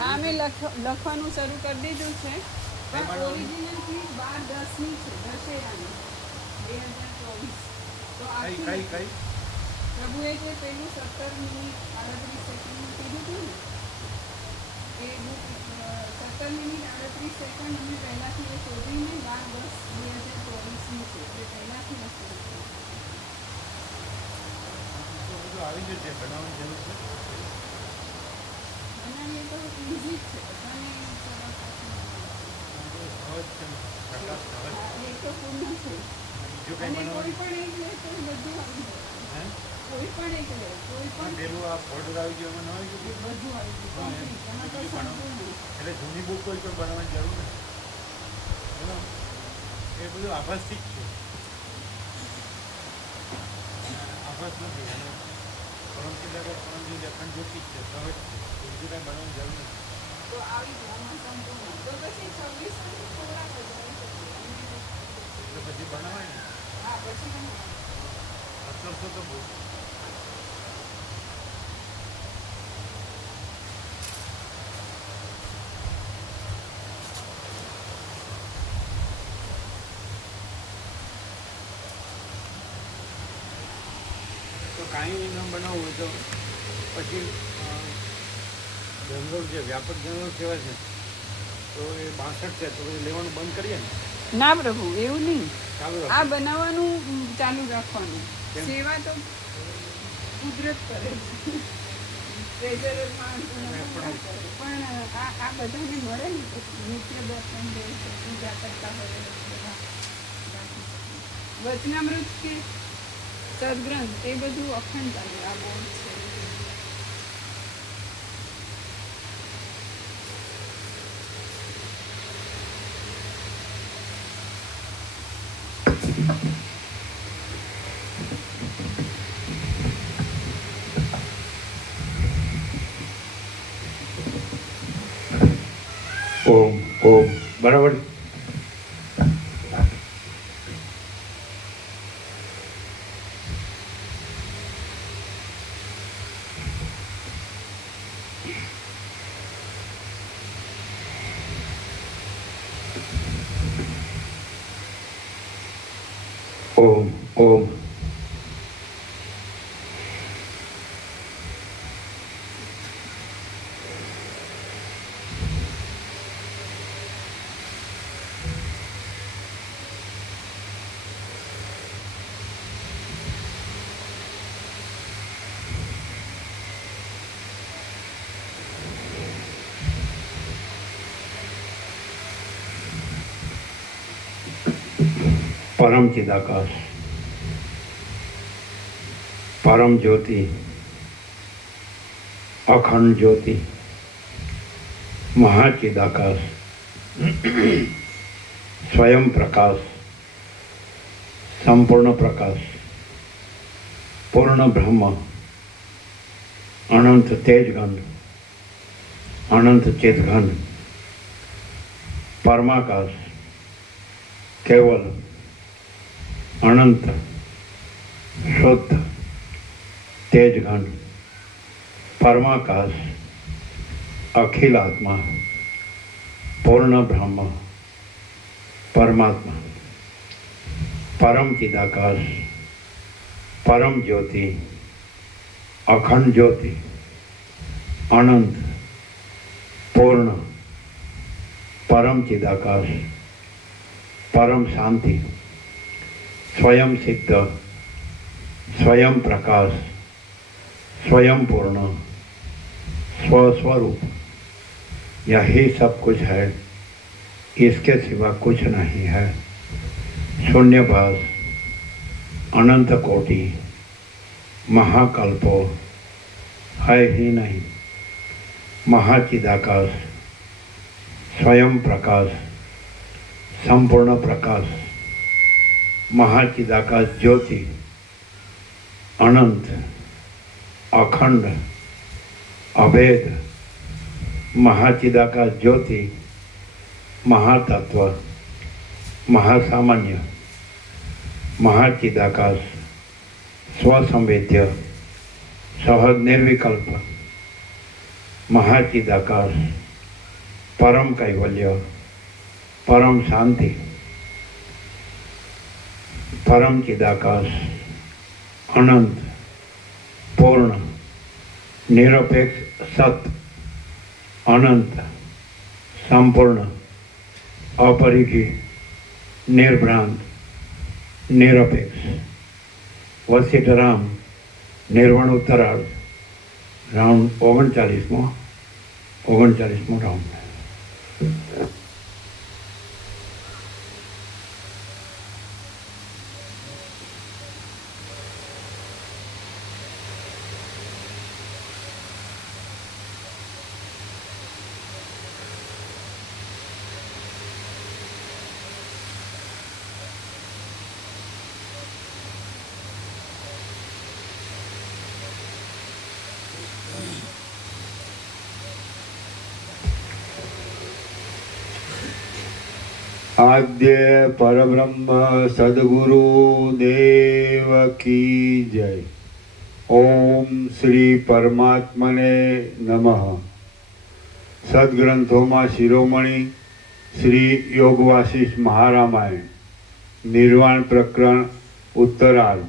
हाँ मैं લખવાનું શરૂ કરી દીધું છે પણ ઓરિજિનલ ફી 12/10ની છે દશેરાની 2024 તો આખી પ્રભુએ જે પેલું 17 મિનિટ 38 સેકન્ડનું કીધું હતું ને એ બુક 17 મિનિટ 38 સેકન્ડ અમે પહેલાંથી એ શોધીને 12/10/2024ની છે એટલે પહેલાંથી વસ્તુ આવી જશે બનાવવાની જરૂર છે બનાવીએ તો ઇઝી જ છે બધાને એક તો પૂર્ણ છે અને કોઈ પણ એક લે તો બધું આવી જાય કોઈ પણ એક લે કોઈ પણ પેલું આ ઓર્ડર આવી ગયો એમાં ન આવી ગયું બધું આવી ગયું એટલે જૂની બુક કોઈ પણ બનાવવાની જરૂર નથી એ બધું આભાસથી જ છે આભાસ નથી પરમજી અખંડ જ્યોતિ છે સહજ છે બીજું કાંઈ બનાવવાની જરૂર નથી તો આવી જાય સંપૂર્ણ તો પછી 26 થોડા એટલે પછી બનાવાય ને હા પછી 1700 તો બહુ કાંઈ ન બનાવવું હોય તો પછી જનરલ જે વ્યાપક જનરલ કહેવાય છે તો એ 62 છે તો પછી લેવાનું બંધ કરીએ ને ના પ્રભુ એવું નહીં ચાલુ આ બનાવવાનું ચાલુ રાખવાનું સેવા તો કુદરત કરે છે પણ આ બધાને મળે ને નિત્ય દર્શન પૂજા કરતા હોય વચનામૃત કે સદગ્રંથ એ બધું અખંડ ચાલે આ બોર્ડ છે ઓમ બરાબર ઓમ परम चिदाकाश परम ज्योति अखंड ज्योति महाचिदाकाश स्वयं प्रकाश संपूर्ण प्रकाश पूर्ण ब्रह्म अनंत तेजघन अनंत चितघन परमाकाश केवल अनंत शुद्ध तेजघन परमाकाश अखिल आत्मा पूर्ण ब्रह्म परमात्मा परम चिदाकाश परम ज्योति अखंड ज्योति अनंत पूर्ण परम चिदाकाश परम शांति स्वयं सिद्ध स्वयं प्रकाश स्वयं पूर्ण स्वस्वरूप यही सब कुछ है, इसके सिवा कुछ नहीं है। शून्यभास अनंत कोटि महाकल्पो है ही नहीं। महाचिदाकाश स्वयं प्रकाश संपूर्ण प्रकाश महाचिदाकाश ज्योति अनंत अखंड अभेद महाचिदाकाश ज्योति महातत्व महासामान्य महाचिदाकाश स्वसंवेद्य સહજ નિર્વિકલ્પ મહાચિદાકાશ પરમ કૈવલ્ય પરમ શાંતિ પરમ ચિદાકાશ અનંત પૂર્ણ નિરપેક્ષ સત અનંત સંપૂર્ણ अपरिघी निर्भ्रांत निरपेक्ष वसीठराम निर्वण उत्तरार्ध राउंड 39मो राउंड। आद्य परब्रह्म सद्गुरु देव की जय। ओम श्री परमात्मने नमः। सद्ग्रंथों में शिरोमणि श्री योगवासिष्ठ महारामायण निर्वाण प्रकरण उत्तरार्ध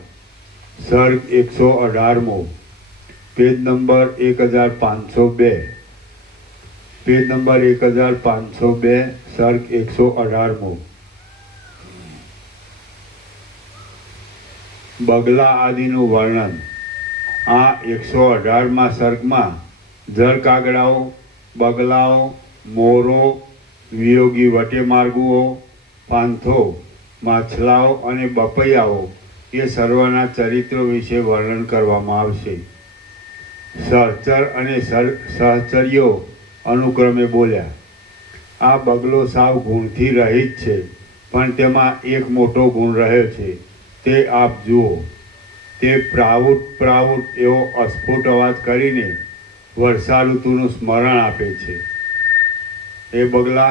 सर्ग 118मो पेज नंबर 1502 पेज नंबर 1502 सर्ग 118मो। बगला आदिनु वर्णन। आ 118 सर्ग में जल कागड़ाओ बगलाओ मोरो वियोगी वटे मार्गुओ पांथो माछलाओ अने बपैयाओ ये सर्वना चरित्रों विषे वर्णन करवामां आवशे। सहचर अने सहचर्यो अनुक्रमे बोल्या। आ बगलो साव गुणथी रहित छे पण तेमां एक मोटो गुण रह्यो छे ते आप जुओ। ते प्रावुट प्रावुट एवो अस्फुट अवाज करीने वर्षा ऋतुनुं स्मरण आपे छे। ए बगला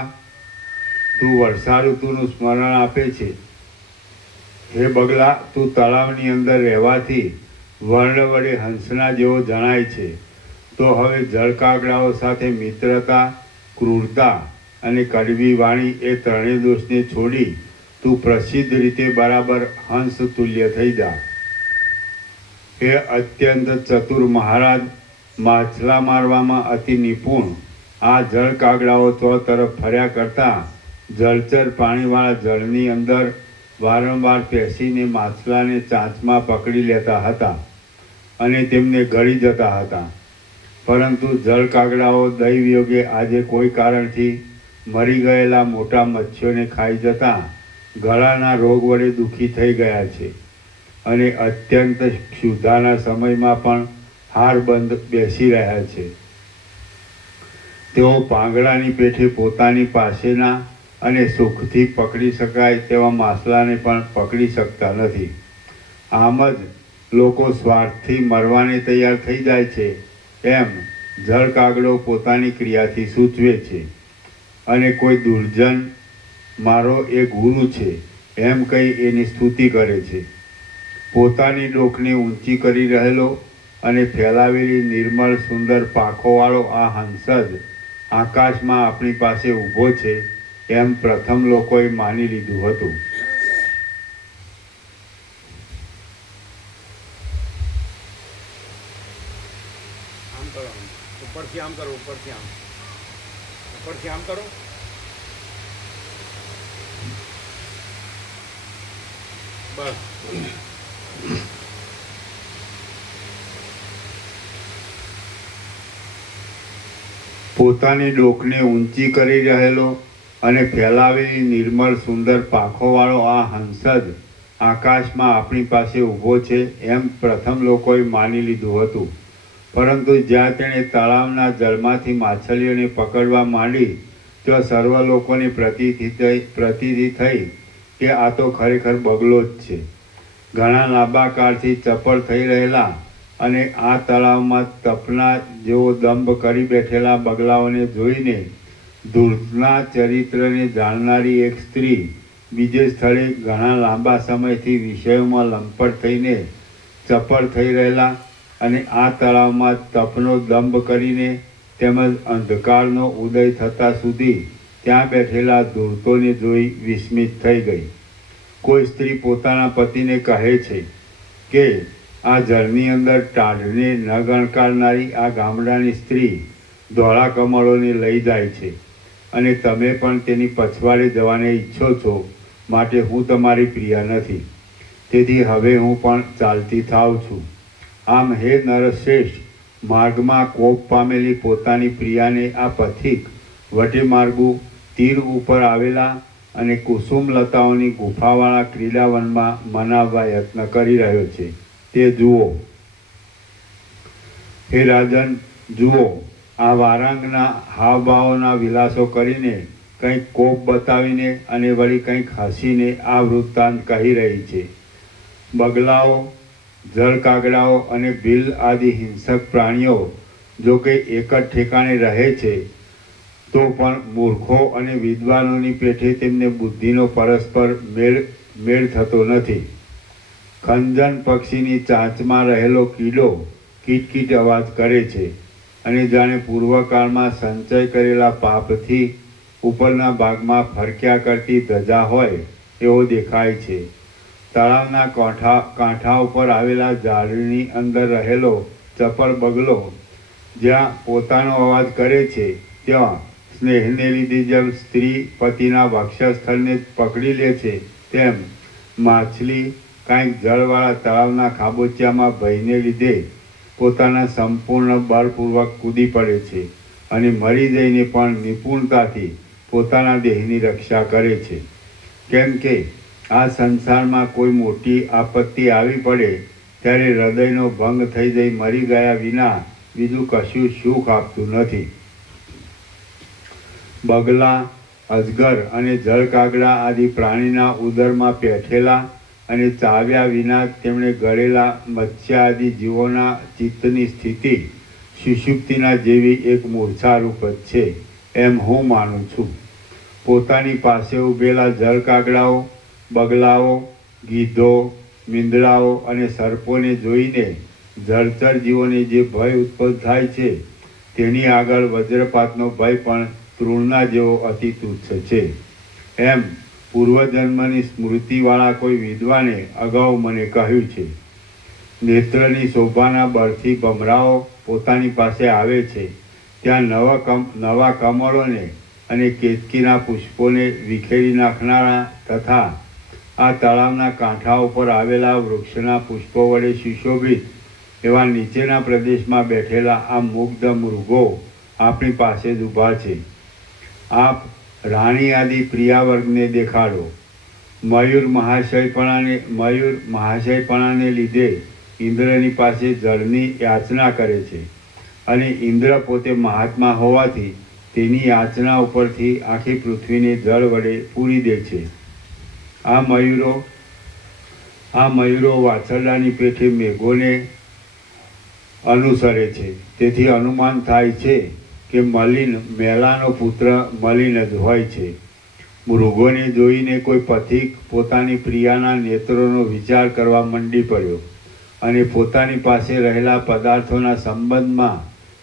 तू वर्षा ऋतुनुं स्मरण आपे छे। हे बगला तू तळावनी अंदर रहेवाथी वर्ण वडे हंसना जेवो जणाय छे तो हवे जळकागड़ाओ साथे मित्रता क्रूरता अने कड़वी वाणी ए त्रणेय दोषने छोड़ी तू प्रसिद्ध रीते बराबर हंस तुल्य थई जा। हे अत्यंत चतुर महाराज माछला मारवामां अति निपुण आ जळकागड़ाओ चो तरफ फर्या करता जलचर पाणीवाळा जळनी अंदर वारंवार पेसीने माछलाने चांचमां पकड़ी लेता हता अने तेमने गળી जता हता। परंतु जळकागड़ाओ दैवयोगे आजे कोई कारणथी मरी गयेला मोटा मत्स्योने खाई जता गळाना रोग वडे दुखी थई गया छे अने अत्यंत क्षुधाना समयमां पण हारबंध बेसी रह्या छे। तेओ પાંગડાની પેઠે પોતાની પાસેના અને સુખથી પકડી શકાય તેવા માછલાને પણ પકડી શકતા નથી। આમ જ લોકો સ્વાર્થથી મરવાને તૈયાર થઈ જાય છે એમ જળકાગડો પોતાની ક્રિયાથી સૂચવે છે અને કોઈ દુર્જન મારો એ ગુરુ છે એમ કહી એની સ્તુતિ કરે છે। પોતાની ડોકને ઊંચી કરી રહેલો અને ફેલાવેલી નિર્મળ સુંદર પાંખોવાળો આ હંસ જ આકાશમાં આપણી પાસે ઊભો છે એમ પ્રથમ લોકોએ માની લીધું હતું। ऊपर से आम करो, ऊपर से आम, ऊपर से आम करो। बस પોતાની ડોકને ઊંચી કરી રહેલો અને ફેલાવેલી નિર્મળ સુંદર પાંખોવાળો આ હંસ જ આકાશમાં આપણી પાસે ઊભો છે એમ પ્રથમ લોકોએ માની લીધું હતું। પરંતુ જ્યાં તેણે તળાવના જળમાંથી માછલીઓને પકડવા માંડી ત્યાં સર્વ લોકોને પ્રતીતિ થઈ કે આ તો ખરેખર બગલો જ છે। ઘણા લાંબા કાળથી ચપળ થઈ રહેલા અને આ તળાવમાં તપના જેવો દંભ કરી બેઠેલા બગલાઓને જોઈને ધૂર્તના ચરિત્રને જાણનારી એક સ્ત્રી બીજે સ્થળે ઘણા લાંબા સમયથી વિષયોમાં લંપટ થઈને ચપળ થઈ રહેલા અને આ તળાવમાં તપનો દંભ કરીને તેમજ અંધકારનો ઉદય થતાં સુધી ત્યાં બેઠેલા ધૂર્તોને જોઈ વિસ્મિત થઈ ગઈ. કોઈ સ્ત્રી પોતાના પતિને કહે છે કે આ જળની અંદર ટાઢને ન ગણકારનારી આ ગામડાની સ્ત્રી ધોળા કમળોને લઈ જાય છે અને તમે પણ તેની પછવાડે જવાને ઈચ્છો છો, માટે હું તમારી પ્રિય નથી. તેથી હવે હું પણ ચાલતી થાવ છું. આમ હે નરશ્રેષ્ઠ, માર્ગમાં કોપ પામેલી પોતાની પ્રિયાને આ પથિક વટે માર્ગુ તીર ઉપર આવેલા અને કુસુમ લતાઓની ગુફાવાળા ક્રીડાવનમાં મનાવવા યત્ન કરી રહ્યો છે, તે જુઓ. હે રાજન, જુઓ, આ વારાંગના હાવભાવોના વિલાસો કરીને, કંઈક કોપ બતાવીને અને વળી કંઈક હસીને આ વૃત્તાંત કહી રહી છે. બગલાઓ, જળકાગડાઓ અને ભીલ આદિ હિંસક પ્રાણીઓ જો કે એક જ ઠેકાણે રહે છે, તો પણ મૂર્ખો અને વિદ્વાનોની પેઠે તેમને બુદ્ધિનો પરસ્પર મેળ થતો નથી. ખંજન પક્ષીની ચાંચમાં રહેલો કીડો કીટકીટ અવાજ કરે છે અને જાણે પૂર્વકાળમાં સંચય કરેલા પાપથી ઉપરના ભાગમાં ફરક્યા કરતી ધજા હોય એવો દેખાય છે. તળાવના કાંઠા ઉપર આવેલા ઝાડની અંદર રહેલો ચપળ બગલો જ્યાં પોતાનો અવાજ કરે છે, ત્યાં સ્નેહને લીધે જેમ સ્ત્રી પતિના વક્ષસ્થળને પકડી લે છે, તેમ માછલી કાંઈક જળવાળા તળાવના ખાબોચિયામાં ભયને લીધે પોતાના સંપૂર્ણ બળપૂર્વક કૂદી પડે છે અને મરી જઈને પણ નિપુણતાથી પોતાના દેહની રક્ષા કરે છે. કેમ કે આ સંસારમાં કોઈ મોટી આપત્તિ આવી પડે ત્યારે હૃદયનો ભંગ થઈ જઈ મરી ગયા વિના બીજું કશું સુખ આપતું નથી. બગલા, અજગર અને જળકાગડા આદિ પ્રાણીના ઉદરમાં પેઠેલા અને ચાવ્યા વિના તેમણે ગળેલા મત્સ્ય આદિ જીવોના ચિત્તની સ્થિતિ સુષુપ્તિના જેવી એક મૂર્છારૂપ જ છે, એમ હું માનું છું. પોતાની પાસે ઊભેલા જળકાગડાઓ, બગલાઓ, ગીધો, મીંદડાઓ અને સર્પોને જોઈને જળચર જીવોને જે ભય ઉત્પન્ન થાય છે, તેની આગળ વજ્રપાતનો ભય પણ તૃણના જેવો અતિ તુચ્છ છે, એમ પૂર્વજન્મની સ્મૃતિવાળા કોઈ વિદ્વાને અગાઉ મને કહ્યું છે. નેત્રની શોભાના બળથી ભમરાઓ પોતાની પાસે આવે છે, ત્યાં નવા કમળોને અને કેતકીના પુષ્પોને વિખેરી નાખનારા તથા આ તળાવના કાંઠા ઉપર આવેલા વૃક્ષના પુષ્પો વડે સુશોભિત એવા નીચેના પ્રદેશમાં બેઠેલા આ મુગ્ધ મૃગો આપણી પાસે જ ઊભા છે. આપ રાણી આદિ પ્રિયાવર્ગને દેખાડો. મયુર મહાશયપણાને લીધે ઇન્દ્રની પાસે જળની યાચના કરે છે અને ઇન્દ્ર પોતે મહાત્મા હોવાથી તેની યાચના ઉપરથી આખી પૃથ્વીને જળ વડે પૂરી દે છે. આ મયુરો વાછરડાની પેઠે મેઘોને અનુસરે છે. તેથી અનુમાન થાય છે કે મેલાનો પુત્ર મલિન જ હોય છે. મૃગોને જોઈને કોઈ પથિક પોતાની પ્રિયાના નેત્રોનો વિચાર કરવા મંડી પડ્યો અને પોતાની પાસે રહેલા પદાર્થોના સંબંધમાં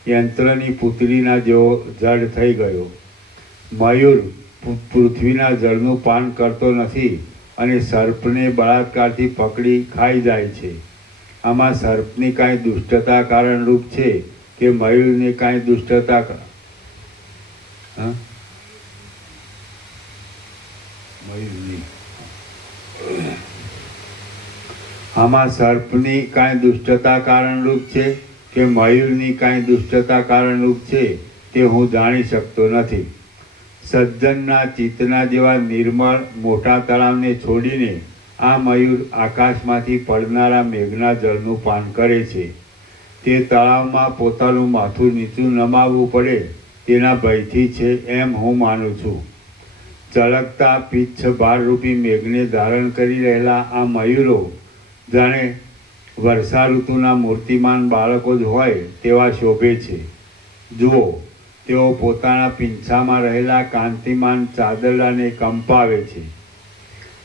યંત્રની પુતળીના જેવો જડ થઈ ગયો. મયુર પૃથ્વીના જળનું પાન કરતો નથી અને સર્પને બળાત્કારથી પકડી ખાઈ જાય છે. આમાં સર્પની કાંઈ દુષ્ટતા કારણરૂપ છે કે મયુરને કાંઈ દુષ્ટતા આમાં સર્પની કાંઈ દુષ્ટતા કારણરૂપ છે કે મયુરની કાંઈ દુષ્ટતા કારણરૂપ છે તે હું જાણી શકતો નથી. સજ્જનના ચિત્તના જેવા નિર્મળ મોટા તળાવને છોડીને આ મયુર આકાશમાંથી પડનારા મેઘના જળનું પાન કરે છે. તે તળાવમાં પોતાનું માથું નીચું નમાવવું પડે તેના ભયથી છે એમ હું માનું છું. ચળકતા પીચ્છ ભારરૂપી મેઘને ધારણ કરી રહેલા આ મયુરો જાણે વર્ષા ઋતુના મૂર્તિમાન બાળકો જ હોય તેવા શોભે છે. જુઓ, તેઓ પોતાના પીંછામાં રહેલા કાંતિમાન ચાદરડાને કંપાવે છે.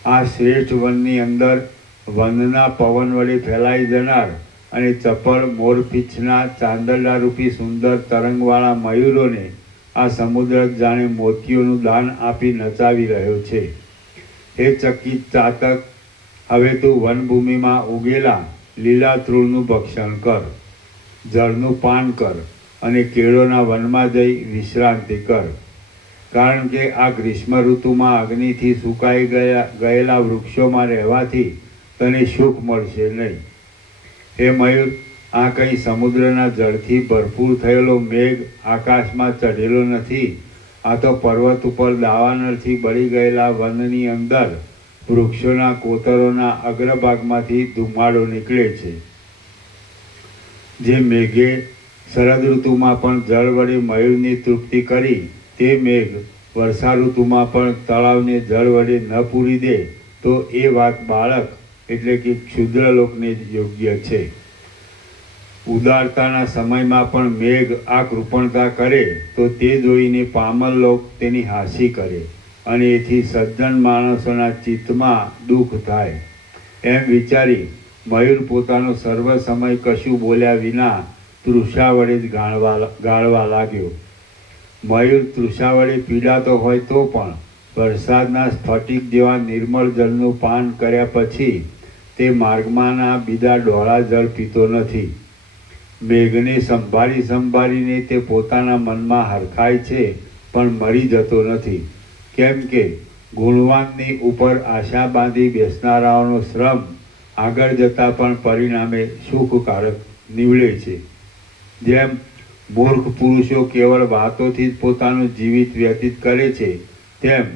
આ શ્રેષ્ઠ વનની અંદર વનના પવન વડે ફેલાઈ જનાર અને ચપળ મોરપીંછના ચાંદરડારૂપી સુંદર તરંગવાળા મયુરોને આ સમુદ્ર જાણે મોતીઓનું દાન આપી નચાવી રહ્યો છે. હે ચકિત ચાતક, હવે તું વનભૂમિમાં ઉગેલા લીલા તૃણનું ભક્ષણ કર, જળનું પાન કર અને કેળોના વનમાં જઈ વિશ્રાંતિ કર. કારણ કે આ ગ્રીષ્મ ઋતુમાં અગ્નિથી સુકાઈ ગયેલા વૃક્ષોમાં રહેવાથી તને સુખ મળશે નહીં. હે મયુર, આ કંઈ સમુદ્રના જળથી ભરપૂર થયેલો મેઘ આકાશમાં ચઢેલો નથી. આ તો પર્વત ઉપર દાવાનળથી બળી ગયેલા વનની અંદર વૃક્ષોના કોતરોના અગ્રભાગમાંથી ધુમાડો નીકળે છે. જે મેઘે શરદ ઋતુમાં પણ જળ વડે મયુરની તૃપ્તિ કરી, તે મેઘ વર્ષા ઋતુમાં પણ તળાવને જળ વડે ન પૂરી દે તો એ વાત બાળક એટલે કે ક્ષુદ્રલોકને જ યોગ્ય છે. ઉદારતાના સમયમાં પણ મેઘ આ કૃપણતા કરે તો તે જોઈને પામર લોક તેની હાંસી કરે અને એથી સજ્જન માણસોના ચિત્તમાં દુઃખ થાય. એમ વિચારી મયુર પોતાનો સર્વ સમય કશું બોલ્યા વિના તૃષા વડે જ ગાળવા લાગ્યો. મયુર તૃષા વડે પીડાતો હોય તો પણ વરસાદના સ્ફટિક જેવા નિર્મળ જળનું પાન કર્યા પછી તે માર્ગમાંના બીજા ડોળા જળ પીતો નથી. મેઘને સંભાળીને તે પોતાના મનમાં હરખાય છે પણ મરી જતો નથી. કેમ કે ગુણવાનની ઉપર આશા બાંધી બેસનારાઓનો શ્રમ આગળ જતાં પણ પરિણામે સુખકારક નીવડે છે. જેમ મૂર્ખ પુરુષો કેવળ વાતોથી જ પોતાનું જીવિત વ્યતીત કરે છે, તેમ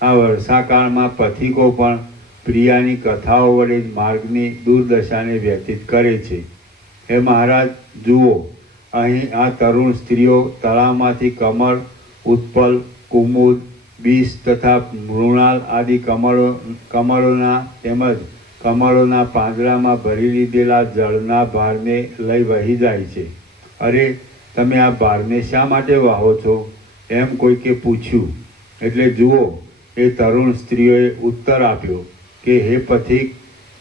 આ વર્ષાકાળમાં પથિકો પણ પ્રિયાની કથાઓ વડે જ માર્ગની દુર્દશાને વ્યતીત કરે છે. હે મહારાજ, જુઓ, અહીં આ તરુણ સ્ત્રીઓ તળાવમાંથી કમળ, ઉત્પલ, કુમુદ, બીસ તથા મૃણાલ આદિ કમળોના તેમજ કમળોના પાંજરામાં ભરી લીધેલા જળના ભારને લઈ વહી જાય છે. અરે, તમે આ ભારને શા માટે વાહો છો? એમ કોઈકે પૂછ્યું. એટલે જુઓ, એ તરુણ સ્ત્રીઓએ ઉત્તર આપ્યો કે હે પથિક,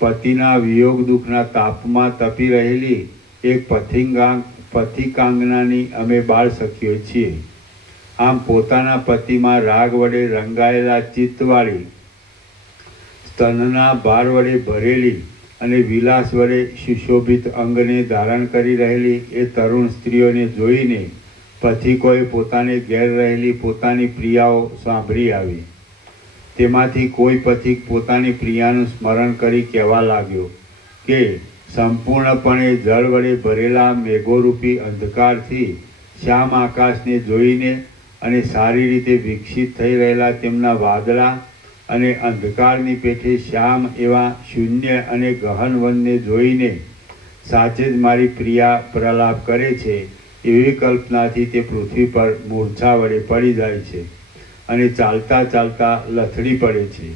પતિના વિયોગ દુઃખના તાપમાં તપી રહેલી એક પથિકાંગનાની અમે બાળ સખીઓ છીએ. આમ પોતાના પતિમાં રાગ વડે રંગાયેલા ચિત્તવાળી, સ્તનના ભાર વડે ભરેલી અને વિલાસ વડે સુશોભિત અંગને ધારણ કરી રહેલી એ તરુણ સ્ત્રીઓને જોઈને પથિકોએ પોતાને ઘેર રહેલી પોતાની પ્રિયાઓ સાંભળી આવી. તેમાંથી કોઈ પથિક પોતાની પ્રિયાનું સ્મરણ કરી કહેવા લાગ્યો કે સંપૂર્ણપણે જળ વડે ભરેલા મેઘોરૂપી અંધકારથી શ્યામ આકાશને જોઈને અને સારી રીતે વિકસિત થઈ રહેલા તેમના વાદળા અને અંધકારની પેઠે શ્યામ એવા શૂન્ય અને ગહન વનને જોઈને સાચે જ મારી પ્રિયા પ્રલાપ કરે છે એવી કલ્પનાથી તે પૃથ્વી પર મૂર્છા વડે પડી જાય છે અને ચાલતા ચાલતા લથડી પડે છે.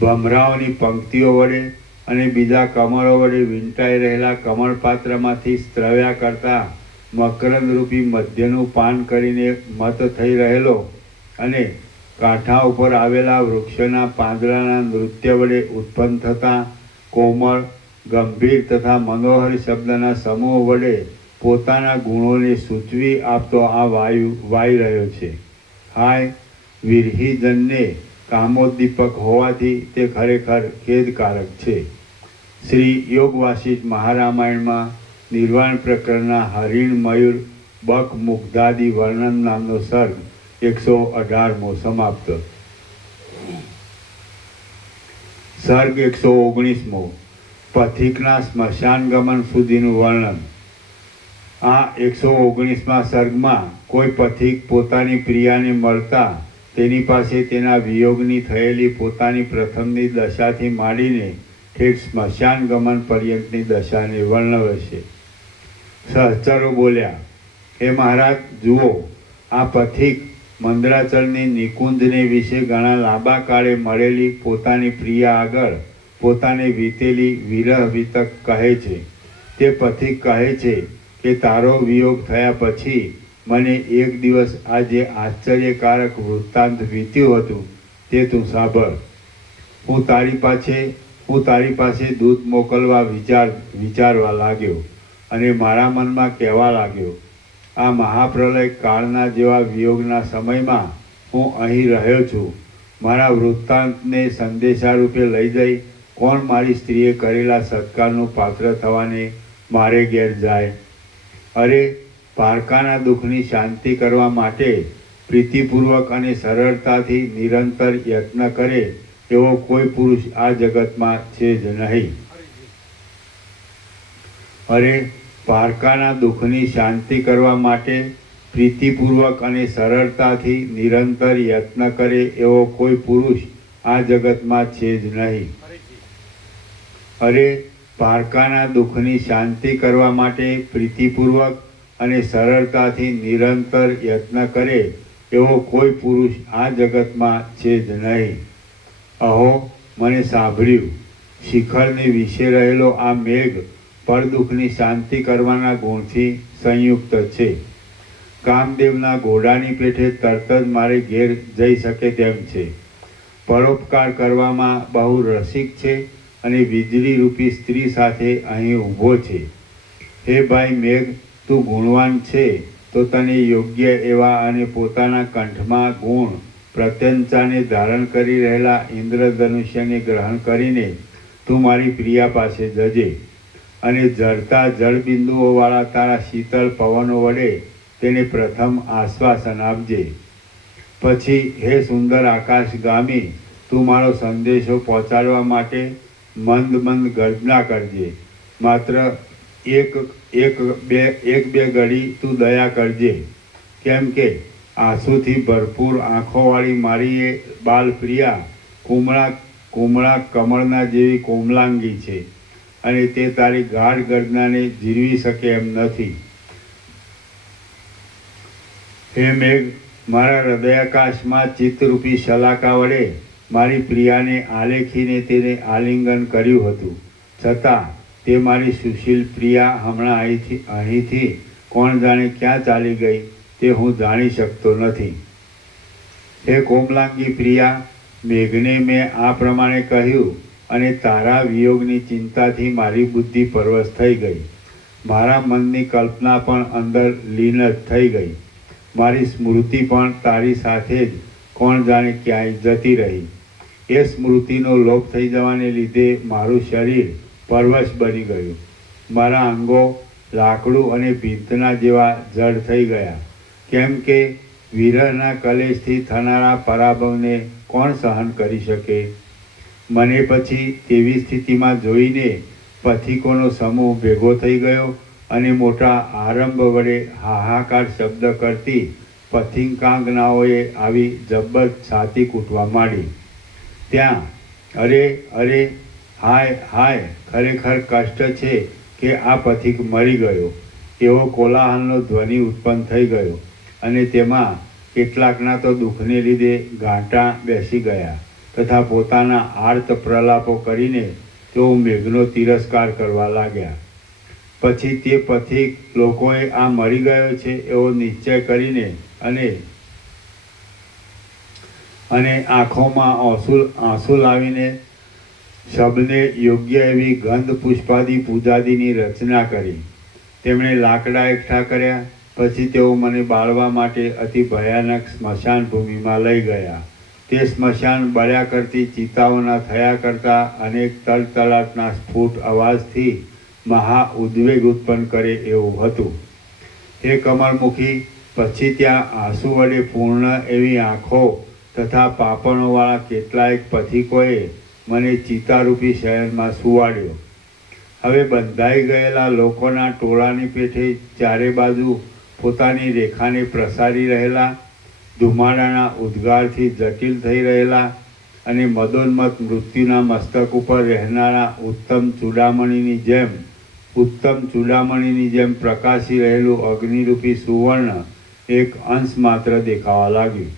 ભમરાઓની પંક્તિઓ વડે અને બીજા કમળો વડે વીંટાઈ રહેલા કમળપાત્રમાંથી સ્ત્રવ્યા કરતા મકરંદરૂપી મધ્યનું પાન કરીને મત થઈ રહેલો અને કાંઠા ઉપર આવેલા વૃક્ષોના પાંદડાના નૃત્ય વડે ઉત્પન્ન થતા કોમળ, ગંભીર તથા મનોહર શબ્દના સમૂહ વડે પોતાના ગુણોને સૂચવી આપતો આ વાયુ વાઈ રહ્યો છે. હાય, વિરહીજનને કામોદ્દીપક હોવાથી તે ખરેખર ખેદકારક છે. શ્રી યોગ વાસિષ્ઠ મહારામાયણમાં નિર્વાણ પ્રકરણના હરિણ, મયુર, બક, મુગ્ધાદિ વર્ણન નામનો સર્ગ 118મો સમાપ્ત. સર્ગ 119મો. પથિકના સ્મશાન ગમન સુધીનું વર્ણન. આ 119મા સર્ગમાં કોઈ પથિક પોતાની પ્રિયાને મળતા તેની પાસે તેના વિયોગની થયેલી પોતાની પ્રથમની દશાથી માંડીને ઠેઠ સ્મશાન ગમન પર્યંતની દશાને વર્ણવે છે. સહચરો બોલ્યા, હે મહારાજ, જુઓ, આ પથિક મંદરાચલની નિકુંજને વિશે ઘણા લાંબા કાળે મળેલી પોતાની પ્રિયા આગળ પોતાને વીતેલી વિરહ વિતક કહે છે. તે પથિક કહે છે કે તારો વિયોગ થયા પછી મને એક દિવસ આ જે આશ્ચર્યકારક વૃત્તાંત વીત્યું હતું તે તું સાંભળ. હું હું તારી પાસે દૂત મોકલવા વિચારવા લાગ્યો અને મારા મનમાં કહેવા લાગ્યો, આ મહાપ્રલય કાળના જેવા વિયોગના સમયમાં હું અહીં રહ્યો છું. મારા વૃત્તાંતને સંદેશા રૂપે લઈ જઈ કોણ મારી સ્ત્રીએ કરેલા સત્કારનું પાત્ર થવાને મારે ઘેર જાય? અરે, પારકાના દુઃખની શાંતિ કરવા માટે પ્રીતિપૂર્વક અને સરળતાથી નિરંતર યત્ન કરે એવો કોઈ પુરુષ આ જગતમાં છે જ નહીં. અરે, પારકાના દુઃખની શાંતિ કરવા માટે પ્રીતિપૂર્વક અને સરળતાથી નિરંતર યત્ન કરે એવો કોઈ પુરુષ આ જગતમાં છે જ નહીં. અરે, પારકાના દુઃખની શાંતિ કરવા માટે પ્રીતિપૂર્વક અને સરળતાથી નિરંતર યત્ન કરે એવો કોઈ પુરુષ આ જગતમાં છે જ નહીં. અહો, મને સાંભળ્યું. શિખરને વિશે રહેલો આ મેઘ પરદુઃખની શાંતિ કરવાના ગુણથી સંયુક્ત છે. કામદેવના ઘોડાની પેઠે તરત જ મારે ઘેર જઈ શકે તેમ છે. પરોપકાર કરવામાં બહુ રસિક છે અને વીજળી રૂપી સ્ત્રી સાથે અહીં ઊભો છે. હે ભાઈ મેઘ, તું ગુણવાન છે તો તને યોગ્ય એવા અને પોતાના કંઠમાં ગુણ પ્રત્યંચાને ધારણ કરી રહેલા ઇન્દ્રધનુષ્યને ગ્રહણ કરીને તું મારી પ્રિયા પાસે જજે અને જળતા જળબિંદુઓવાળા તારા શીતળ પવનો વડે તેને પ્રથમ આશ્વાસન આપજે. પછી હે સુંદર આકાશગામી, તું મારો સંદેશો પહોંચાડવા માટે મંદ મંદ ગર્જના કરજે. માત્ર એક બે ઘડી તું દયા કરજે, કેમ કે આંસુથી ભરપૂર આંખોવાળી મારી એ બાલપ્રિયા કુમળા કમળના જેવી કોમલાંગી છે અને તે તારી ગાઢ ગર્જનાને જીરવી શકે એમ નથી. હે મેઘ, મારા હૃદયાકાશમાં ચિત્તરૂપી શલાકા વડે મારી પ્રિયાને આલેખીને તેને આલિંગન કર્યું હતું, છતાં તે મારી સુશીલ પ્રિયા હમણાં અહીંથી કોણ જાણે ક્યાં ચાલી ગઈ તે હું જાણી શકતો નથી. હે કોમલાંગી પ્રિયા, મેઘને મેં આ પ્રમાણે કહ્યું અને તારા વિયોગની ચિંતાથી મારી બુદ્ધિ પરવશ થઈ ગઈ. મારા મનની કલ્પના પણ અંદર લીન જ થઈ ગઈ. મારી સ્મૃતિ પણ તારી સાથે જ કોણ જાણે ક્યાંય જતી રહી. એ સ્મૃતિનો લોપ થઈ જવાને લીધે મારું શરીર પરવશ બની ગયું. મારા અંગો લાકડું અને ભીંતના જેવા જડ થઈ ગયા, કેમ કે વિરહના કલેશથી થનારા પરાભવને કોણ સહન કરી શકે? મને પછી તેવી સ્થિતિમાં જોઈને પથિકોનો સમૂહ ભેગો થઈ ગયો અને મોટા આરંભ વડે હાહાકાર શબ્દ કરતી પથિકાંગનાઓએ આવી જબ્બર છાતી કૂટવા માંડી. ત્યાં અરે અરે, હાય હાય, ખરેખર કષ્ટ છે કે આ પથિક મરી ગયો એવો કોલાહલનો ધ્વનિ ઉત્પન્ન થઈ ગયો અને તેમાં કેટલાકના તો દુઃખને લીધે ગાંઠા બેસી ગયા તથા પોતાના આર્ત પ્રલાપો કરીને તેઓ મેઘનો તિરસ્કાર કરવા લાગ્યા. પછી તે પથિક લોકોએ આ મરી ગયો છે એવો નિશ્ચય કરીને અને આંખોમાં આંસુ લાવીને શબને યોગ્ય એવી ગંધ પુષ્પાદી પૂજાદીની રચના કરી. તેમણે લાકડા એકઠા કર્યા. પછી તેઓ મને બાળવા માટે અતિ ભયાનક સ્મશાન ભૂમિમાં લઈ ગયા. તે સ્મશાન બળ્યા કરતી ચિતાઓના થયા કરતા અનેક તલતલાટના સ્ફુટ અવાજથી મહા ઉદ્વેગ ઉત્પન્ન કરે એવું હતું. હે કમળમુખી, પછી ત્યાં આંસુ વડે પૂર્ણ એવી આંખો તથા પાપણોવાળા કેટલાયક પથિકોએ મને ચિતારૂપી શહેરમાં સુવાડ્યો. હવે બંધાઈ ગયેલા લોકોના ટોળાની પેઠે ચારે બાજુ પોતાની રેખાને પ્રસારી રહેલા, ધુમાડાના ઉદ્ગારથી જટિલ થઈ રહેલા અને મદોન્મત મૃત્યુના મસ્તક ઉપર રહેનારા ઉત્તમ ચૂડામણીની જેમ પ્રકાશી રહેલું અગ્નિરૂપી સુવર્ણ એક અંશ માત્ર દેખાવા લાગ્યું.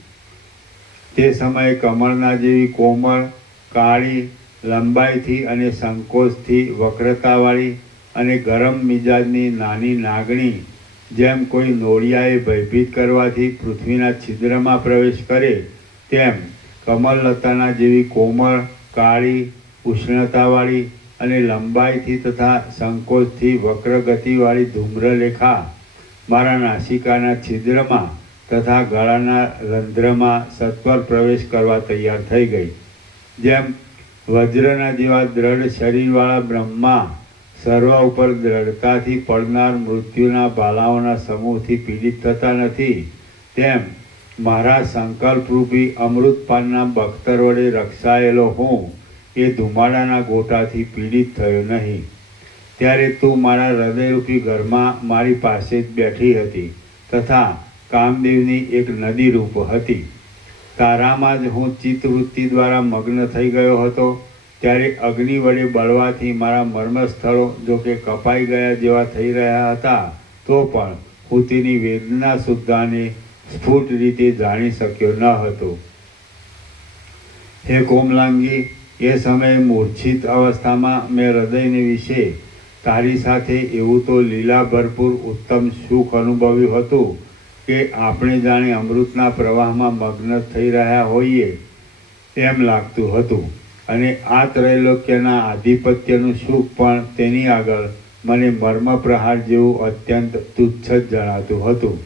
તે સમયે કમળના જેવી કોમળ, કાળી, લંબાઈથી અને સંકોચથી વક્રતાવાળી અને ગરમ મિજાજની નાની નાગણી જેમ કોઈ નોળિયાએ ભયભીત કરવાથી પૃથ્વીના છિદ્રમાં પ્રવેશ કરે તેમ કમલલતાના જેવી કોમળ, કાળી, ઉષ્ણતાવાળી અને લંબાઈથી તથા સંકોચથી વક્રગતિવાળી ધૂમ્રલેખા મારા નાસિકાના છિદ્રમાં તથા ગળાના રંધ્રમાં સત્વર પ્રવેશ કરવા તૈયાર થઈ ગઈ. જેમ વજ્રના જેવા દ્રઢ શરીરવાળા બ્રહ્મા સર્વ ઉપર દ્રઢતાથી પડનાર મૃત્યુના બાલાઓના સમૂહથી પીડિત થતા નથી, તેમ મારા સંકલ્પરૂપી અમૃતપાનના બખ્તર વડે રક્ષાયેલો હું એ ધુમાડાના ગોટાથી પીડિત થયો નહીં. ત્યારે તું મારા હૃદયરૂપી ઘરમાં મારી પાસે જ બેઠી હતી તથા કામદેવની એક નદી રૂપ હતી. તારામાં જ હું ચિત્તવૃત્તિ દ્વારા મગ્ન થઈ ગયો હતો. ત્યારે અગ્નિ વડે બળવાથી મારા મર્મસ્થળો જો કે કપાઈ ગયા જેવા થઈ રહ્યા હતા, તો પણ હું તેની વેદના સુદ્ધાને સ્ફુટ રીતે જાણી શક્યો ન હતો. હે કોમલાંગી, એ સમયે મૂર્છિત અવસ્થામાં મેં હૃદયને વિશે તારી સાથે એવું તો લીલા ભરપૂર ઉત્તમ સુખ અનુભવ્યું હતું કે આપણે જાણે અમૃતના પ્રવાહમાં મગ્ન થઈ રહ્યા હોઈએ એમ લાગતું હતું. અને આ ત્રૈલોક્યના આધિપત્યનું સુખ પણ તેની આગળ મને મર્મ પ્રહાર જેવું અત્યંત તુચ્છ જ જણાતું હતું.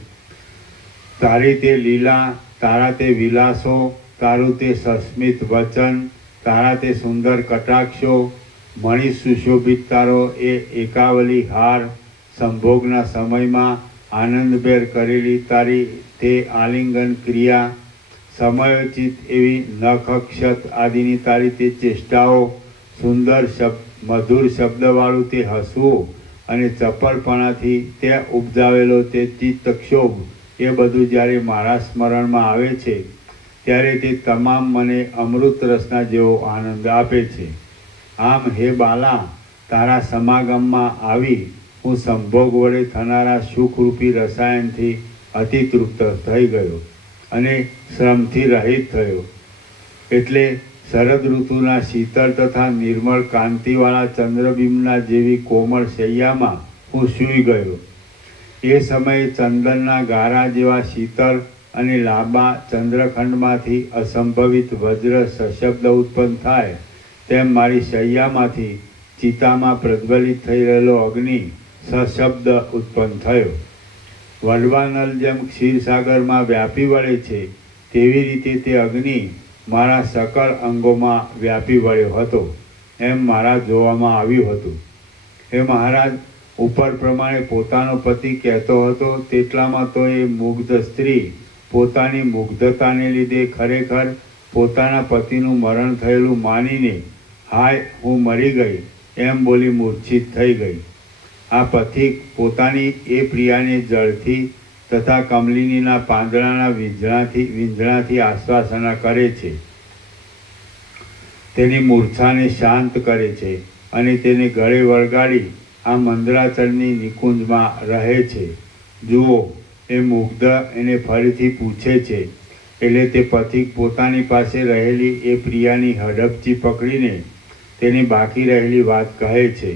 તારી તે લીલા, તારા તે વિલાસો, તારું તે સસ્મિત વચન, તારા તે સુંદર કટાક્ષો, મણિ સુશોભિત તારો એ એકાવલી હાર, સંભોગના સમયમાં આનંદભેર કરેલી તારી તે આલિંગન ક્રિયા, સમયોચિત એવી નખક્ષત આદિની તારી તે ચેષ્ટાઓ, સુંદર મધુર શબ્દવાળું તે હસવું અને ચપળપણાથી તે ઉપજાવેલો તે ચિત્તક્ષોભ, એ બધું જ્યારે મારા સ્મરણમાં આવે છે ત્યારે તે તમામ મને અમૃત રસના જેવો આનંદ આપે છે. આમ હે બાલા, તારા સમાગમમાં આવી હું સંભોગ વડે થનારા સુખરૂપી રસાયણથી અતિ તૃપ્ત થઈ ગયો અને શ્રમથી રહિત થયો. એટલે શરદ ઋતુના શીતળ તથા નિર્મળ કાંતિવાળા ચંદ્રબિંબના જેવી કોમળ શૈયામાં હું સૂઈ ગયો. એ સમયે ચંદનના ગારા જેવા શીતળ અને લાંબા ચંદ્રખંડમાંથી અસંભવિત વજ્ર સશબ્દ ઉત્પન્ન થાય તેમ મારી શૈયામાંથી ચિતામાં પ્રજ્વલિત થઈ રહેલો અગ્નિ સશબ્દ ઉત્પન્ન થયો. વડવાનલ જેમ ક્ષીરસાગરમાં વ્યાપી વળે છે તેવી રીતે તે અગ્નિ મારા સકળ અંગોમાં વ્યાપી વળ્યો હતો એમ મારા જોવામાં આવ્યું હતું. એ મહારાજ, ઉપર પ્રમાણે પોતાનો પતિ કહેતો હતો તેટલામાં તો એ મુગ્ધ સ્ત્રી પોતાની મુગ્ધતાને લીધે ખરેખર પોતાના પતિનું મરણ થયેલું માનીને હાય હું મરી ગઈ એમ બોલી મૂર્છિત થઈ ગઈ. આ પથિક પોતાની એ પ્રિયાને જળથી તથા કમલિનીના પાંદડાના વીંઝણાથી આશ્વાસના કરે છે, તેની મૂર્છાને શાંત કરે છે અને તેને ગળે વળગાડી આ મંદરાચળની નિકુંજમાં રહે છે. જુઓ, એ મુગ્ધ એને ફરીથી પૂછે છે. એટલે તે પથિક પોતાની પાસે રહેલી એ પ્રિયાની હડપચી પકડીને તેની બાકી રહેલી વાત કહે છે.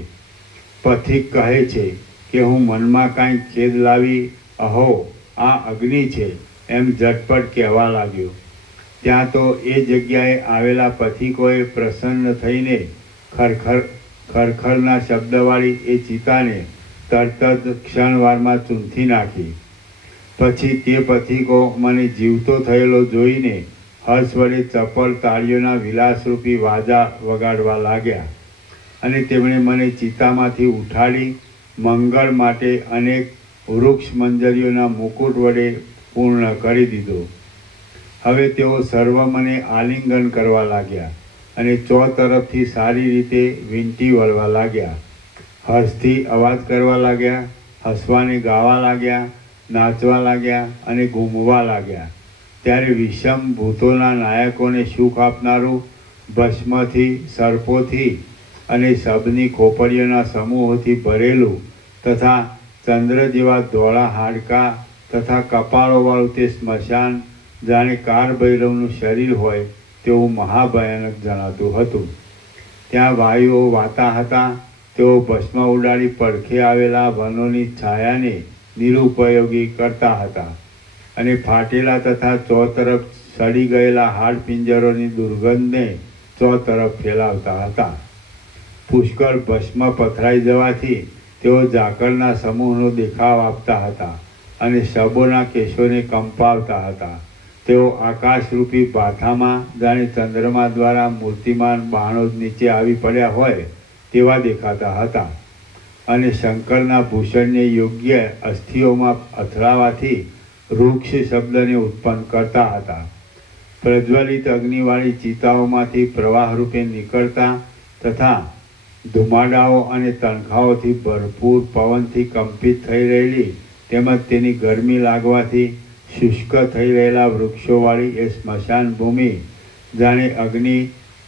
પથિક કહે છે કે હું મનમાં કાંઈ ખેદ લાવી અહો આ અગ્નિ છે એમ ઝટપટ કહેવા લાગ્યો. ત્યાં તો એ જગ્યાએ આવેલા પથિકોએ પ્રસન્ન થઈને ખરખરના શબ્દવાળી એ ચિતાને તરત જ ક્ષણવારમાં ચૂંથી નાખી. પછી તે પથિકો મને જીવતો થયેલો જોઈને હર્ષ વડે ચપળ તાળીઓના વિલાસરૂપી વાજા વગાડવા લાગ્યા અને તેમણે મને ચિતામાંથી ઉઠાડી મંગળ માટે અનેક વૃક્ષ મંજરીઓના મુકુટ વડે પૂર્ણ કરી દીધો. હવે તેઓ સર્વ મને આલિંગન કરવા લાગ્યા અને તરફથી સારી રીતે વીંટી વળવા લાગ્યા. હર્ષથી અવાજ કરવા લાગ્યા, હસવાને ગાવા લાગ્યા, નાચવા લાગ્યા અને ઘૂમવા લાગ્યા. ત્યારે વિષમ ભૂતોના નાયકોને સુખ આપનારું ભસ્મથી, સર્પોથી અને શબની ખોપડીઓના સમૂહોથી ભરેલું તથા ચંદ્ર જેવા ધોળા હાડકાં તથા કપાળોવાળું તે સ્મશાન જાણે કાળભૈરવનું શરીર હોય તેવું મહાભયાનક જણાતું હતું. ત્યાં વાયુઓ વાતા હતા. તેઓ ભસ્મ ઉડાડી પડખે આવેલા વનોની છાયાને નિરુપયોગી કરતા હતા અને ફાટેલા તથા ચોતરફ સડી ગયેલા હાડપિંજરોની દુર્ગંધને તરફ ફેલાવતા હતા. પુષ્કળ ભસ્મ પથરાઈ જવાથી તેઓ ઝાકળના સમૂહનો દેખાવ આપતા હતા અને શબોના કેશોને કંપાવતા હતા. તેઓ આકાશરૂપી ભાથામાં જાણે ચંદ્રમા દ્વારા મૂર્તિમાન બાણો નીચે આવી પડ્યા હોય તેવા દેખાતા હતા અને શંકરના ભૂષણને યોગ્ય અસ્થિઓમાં અથડાવાથી વૃક્ષ શબ્દને ઉત્પન્ન કરતા હતા. પ્રજ્વલિત અગ્નિવાળી ચિતાઓમાંથી પ્રવાહ રૂપે નીકળતા તથા ધુમાડાઓ અને તણખાઓથી ભરપૂર પવનથી કંપિત થઈ રહેલી તેમજ તેની ગરમી લાગવાથી શુષ્ક થઈ રહેલા વૃક્ષોવાળી એ સ્મશાન ભૂમિ જાણે અગ્નિ,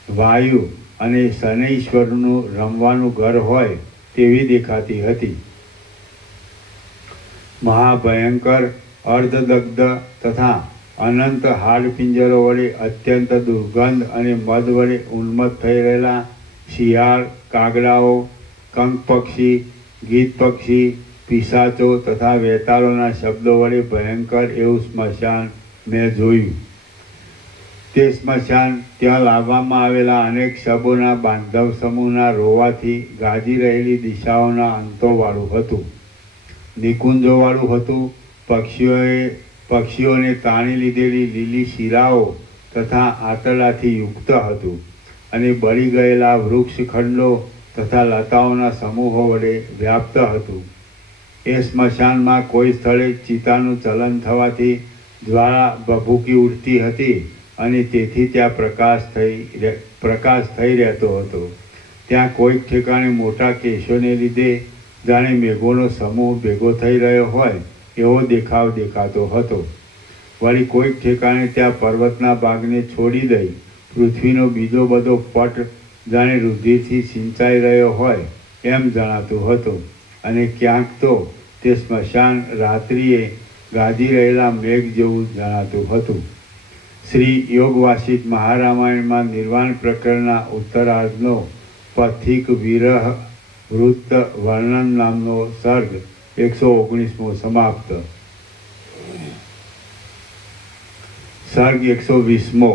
વાયુ અને શનૈશ્વરનું રમવાનું ઘર હોય તેવી દેખાતી હતી. મહાભયંકર અર્ધદગ્ધ તથા અનંત હાડપિંજરો વડે અત્યંત દુર્ગંધ અને મદ વડે ઉન્મત્ત થઈ રહેલા શિયાળ, કાગડાઓ, કંક પક્ષી, ગીધ પક્ષી, પિશાચો તથા વેતાળોના શબ્દો વડે ભયંકર એવું સ્મશાન મેં જોયું. તે સ્મશાન ત્યાં લાવવામાં આવેલા અનેક શબોના બાંધવ સમૂહના રોવાથી ગાજી રહેલી દિશાઓના અંતોવાળું હતું, નિકુંજોવાળું હતું. પક્ષીઓને તાણી લીધેલી લીલી શિરાઓ તથા આંતરડાથી યુક્ત હતું અને બળી ગયેલા વૃક્ષખંડો તથા લતાઓના સમૂહો વડે વ્યાપ્ત હતું. એ સ્મશાનમાં કોઈ સ્થળે ચિતાનું ચલન થવાથી જ્વાળા ભભૂકી ઉઠતી હતી અને તેથી ત્યાં પ્રકાશ થઈ રહેતો હતો. ત્યાં કોઈક ઠેકાણે મોટા કેશોને લીધે જાણે મેઘોનો સમૂહ ભેગો થઈ રહ્યો હોય એવો દેખાવ દેખાતો હતો. વળી કોઈક ઠેકાણે ત્યાં પર્વતના ભાગને છોડી દઈ પૃથ્વીનો બીજો બધો પટ જાણે રુધિરથી સિંચાઈ રહ્યો હોય એમ જણાતું હતું અને ક્યાંક તો તે સ્મશાન રાત્રિએ ગાજી રહેલા મેઘ જેવું જણાતું હતું. શ્રી યોગવાસિત મહારામાયણમાં નિર્વાણ પ્રકરણના ઉત્તરાર્ધનો પથિક વિરહ વૃત્ત વર્ણન નામનો સર્ગ 119મો સમાપ્ત. સર્ગ 120મો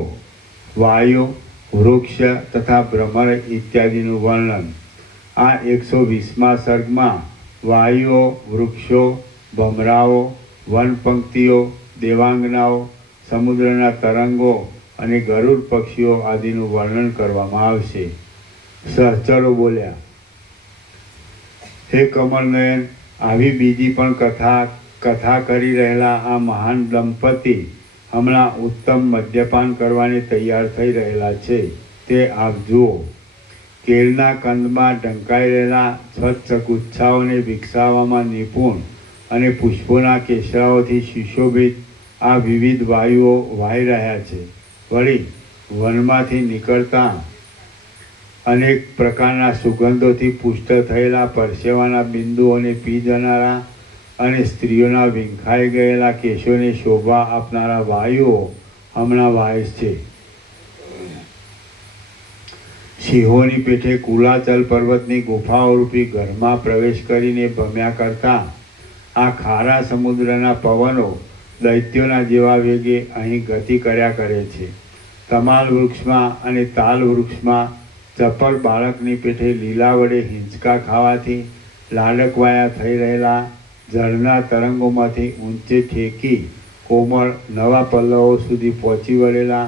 વાયુ, વૃક્ષ તથા ભ્રમર ઇત્યાદિનું વર્ણન. આ 120મા સર્ગમાં વાયુઓ, વૃક્ષો, ભમરાઓ, વનપંક્તિઓ, દેવાંગનાઓ, સમુદ્રના તરંગો અને ગરુડ પક્ષીઓ આદિનું વર્ણન કરવામાં આવશે. સહચરો બોલ્યા, હે કમળનયન, આવી બીજી પણ કથા કરી રહેલા આ મહાન દંપતી હમણાં ઉત્તમ મદ્યપાન કરવાની તૈયાર થઈ રહેલા છે. તે આપ જુઓ. કેળના કંદમાં ઢંકાઈ રહેલા સ્વચ્છ ગુચ્છાઓને વિકસાવવામાં નિપુણ અને પુષ્પોના કેસરાઓથી સુશોભિત આ વિવિધ વાયુઓ વાઈ રહ્યા છે. વળી વનમાંથી નીકળતા અનેક પ્રકારના સુગંધોથી પુષ્ટ થયેલા પરસેવાના બિંદુઓને પી જનારા અને સ્ત્રીઓના વિંખાઈ ગયેલા કેશોને શોભા આપનારા વાયુઓ હમણાં વાય છે. સિંહોની પેઠે કુલાચલ પર્વતની ગુફાઓ રૂપી ઘરમાં પ્રવેશ કરીને ભમ્યા કરતા આ ખારા સમુદ્રના પવનો દૈત્યોના જેવા વેગે અહીં ગતિ કર્યા કરે છે. તમાલ વૃક્ષમાં અને તાલ વૃક્ષમાં ચપળ બાળકની પેઠે લીલા વડે હિંચકા ખાવાથી લાડકવાયા થઈ રહેલા ઝરણા તરંગોમાંથી ઊંચે ઠેકી કોમળ નવા પલ્લવો સુધી પહોંચી વળેલા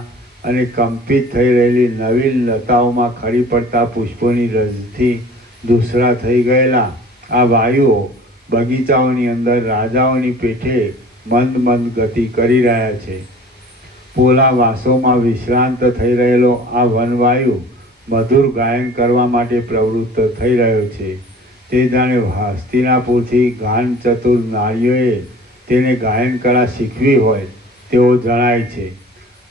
અને કંપિત થઈ રહેલી નવીન લતાઓમાં ખરી પડતા પુષ્પોની રજથી દૂસરા થઈ ગયેલા આ વાયુઓ બગીચાઓની અંદર રાજાઓની પેઠે મંદ મંદ ગતિ કરી રહ્યા છે. પોલા વાસોમાં વિશ્રાંત થઈ રહેલો આ વનવાયુ મધુર ગાયન કરવા માટે પ્રવૃત્ત થઈ રહ્યો છે. તે જાણે હસ્તિનાપુરથી ગાન ચતુર નારીઓએ તેને ગાયન કળા શીખવી હોય તેવો જણાય છે.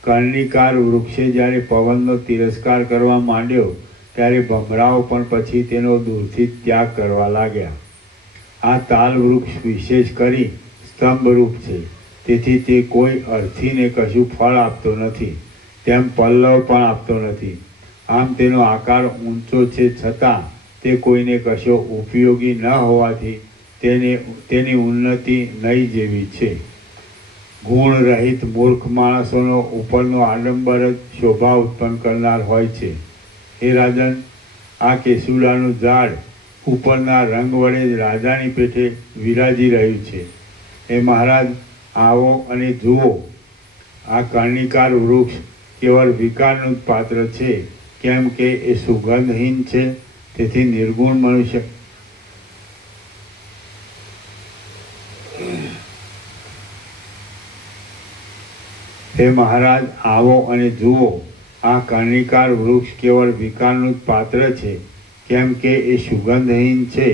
કર્ણિકાર વૃક્ષે જ્યારે પવનનો તિરસ્કાર કરવા માંડ્યો ત્યારે ભમરાઓ પણ પછી તેનો દૂરથી ત્યાગ કરવા લાગ્યા. આ તાલ વૃક્ષ વિશેષ કરી સ્તંભરૂપ છે. તેથી તે કોઈ અર્થીને કશું ફળ આપતો નથી, તેમ પલ્લવ પણ આપતો નથી. આમ તેનો આકાર ઊંચો છે છતાં તે કોઈને કશો ઉપયોગી ન હોવાથી તેની ઉન્નતિ નહીં જેવી છે. ગુણ રહિત મૂર્ખ માણસોનો ઉપરનો આડંબર જ શોભા ઉત્પન્ન કરનાર હોય છે. હે રાજન, આ કેસુડાનું ઝાડ ઉપરના રંગ વડે જ રાજાની પેઠે વિરાજી રહ્યું છે. હે મહારાજ, આવો અને જુઓ. આ કર્ણિકાર વૃક્ષ કેવળ વિકારનું જ પાત્ર છે, કેમ કે એ સુગંધહીન છે. તેથી નિર્ગુણ મનુષ્ય હે મહારાજ, આવો અને જુઓ. આ કર્ણિકાર વૃક્ષ કેવળ વિકારનું જ પાત્ર છે, કેમ કે એ સુગંધહીન છે.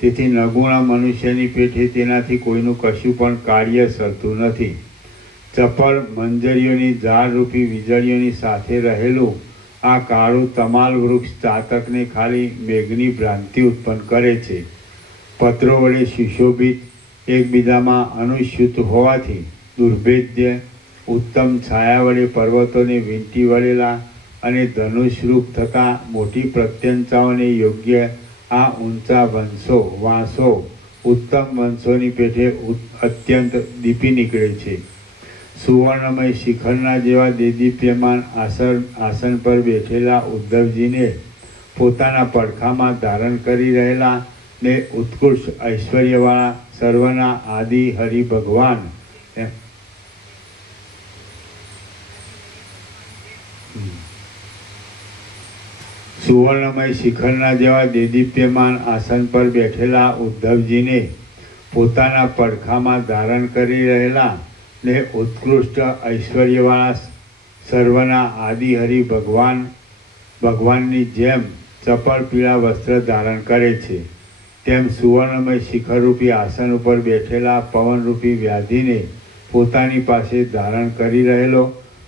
તેથી નગુણા મનુષ્યની પેઠે તેનાથી કોઈનું કશું પણ કાર્ય સરતું નથી. ચપળ મંજરીઓની ઝાડરૂપી વીજળીઓની સાથે રહેલું આ કાળું તમાલ વૃક્ષ ચાતકને ખાલી મેઘની ભ્રાંતિ ઉત્પન્ન કરે છે. પત્રો વડે સુશોભિત, એકબીજામાં અનુસ્યુત હોવાથી દુર્ભેદ્ય, ઉત્તમ છાયા વડે પર્વતોને વીંટી વળેલા અને ધનુષરૂપ થતાં મોટી પ્રત્યંચાઓને યોગ્ય આ ઊંચા વાંસો ઉત્તમ વંશોની પેઠે અત્યંત દીપી નીકળે છે. સુવર્ણમય શિખરના જેવા દેદીપ્યમાન આસન પર બેઠેલા ઉદ્ધવજીને પોતાના પડખામાં ધારણ કરી રહેલા ને ઉત્કૃષ્ટ ઐશ્વર્યવાળા સર્વના આદિ હરિ ભગવાન સુવર્ણમય શિખરના જેવા દેદીપ્યમાન આસન પર બેઠેલા ઉદ્ધવજીને પોતાના પડખામાં ધારણ કરી રહેલા ને ઉત્કૃષ્ટ ઐશ્વર્યવાળા સર્વના આદિ હરિ ભગવાનની જેમ ચપળ પીળા વસ્ત્ર ધારણ કરે છે, તેમ સુવર્ણમય શિખરરૂપી આસન ઉપર બેઠેલા પવનરૂપી વ્યાધિને પોતાની પાસે ધારણ કરી રહેલો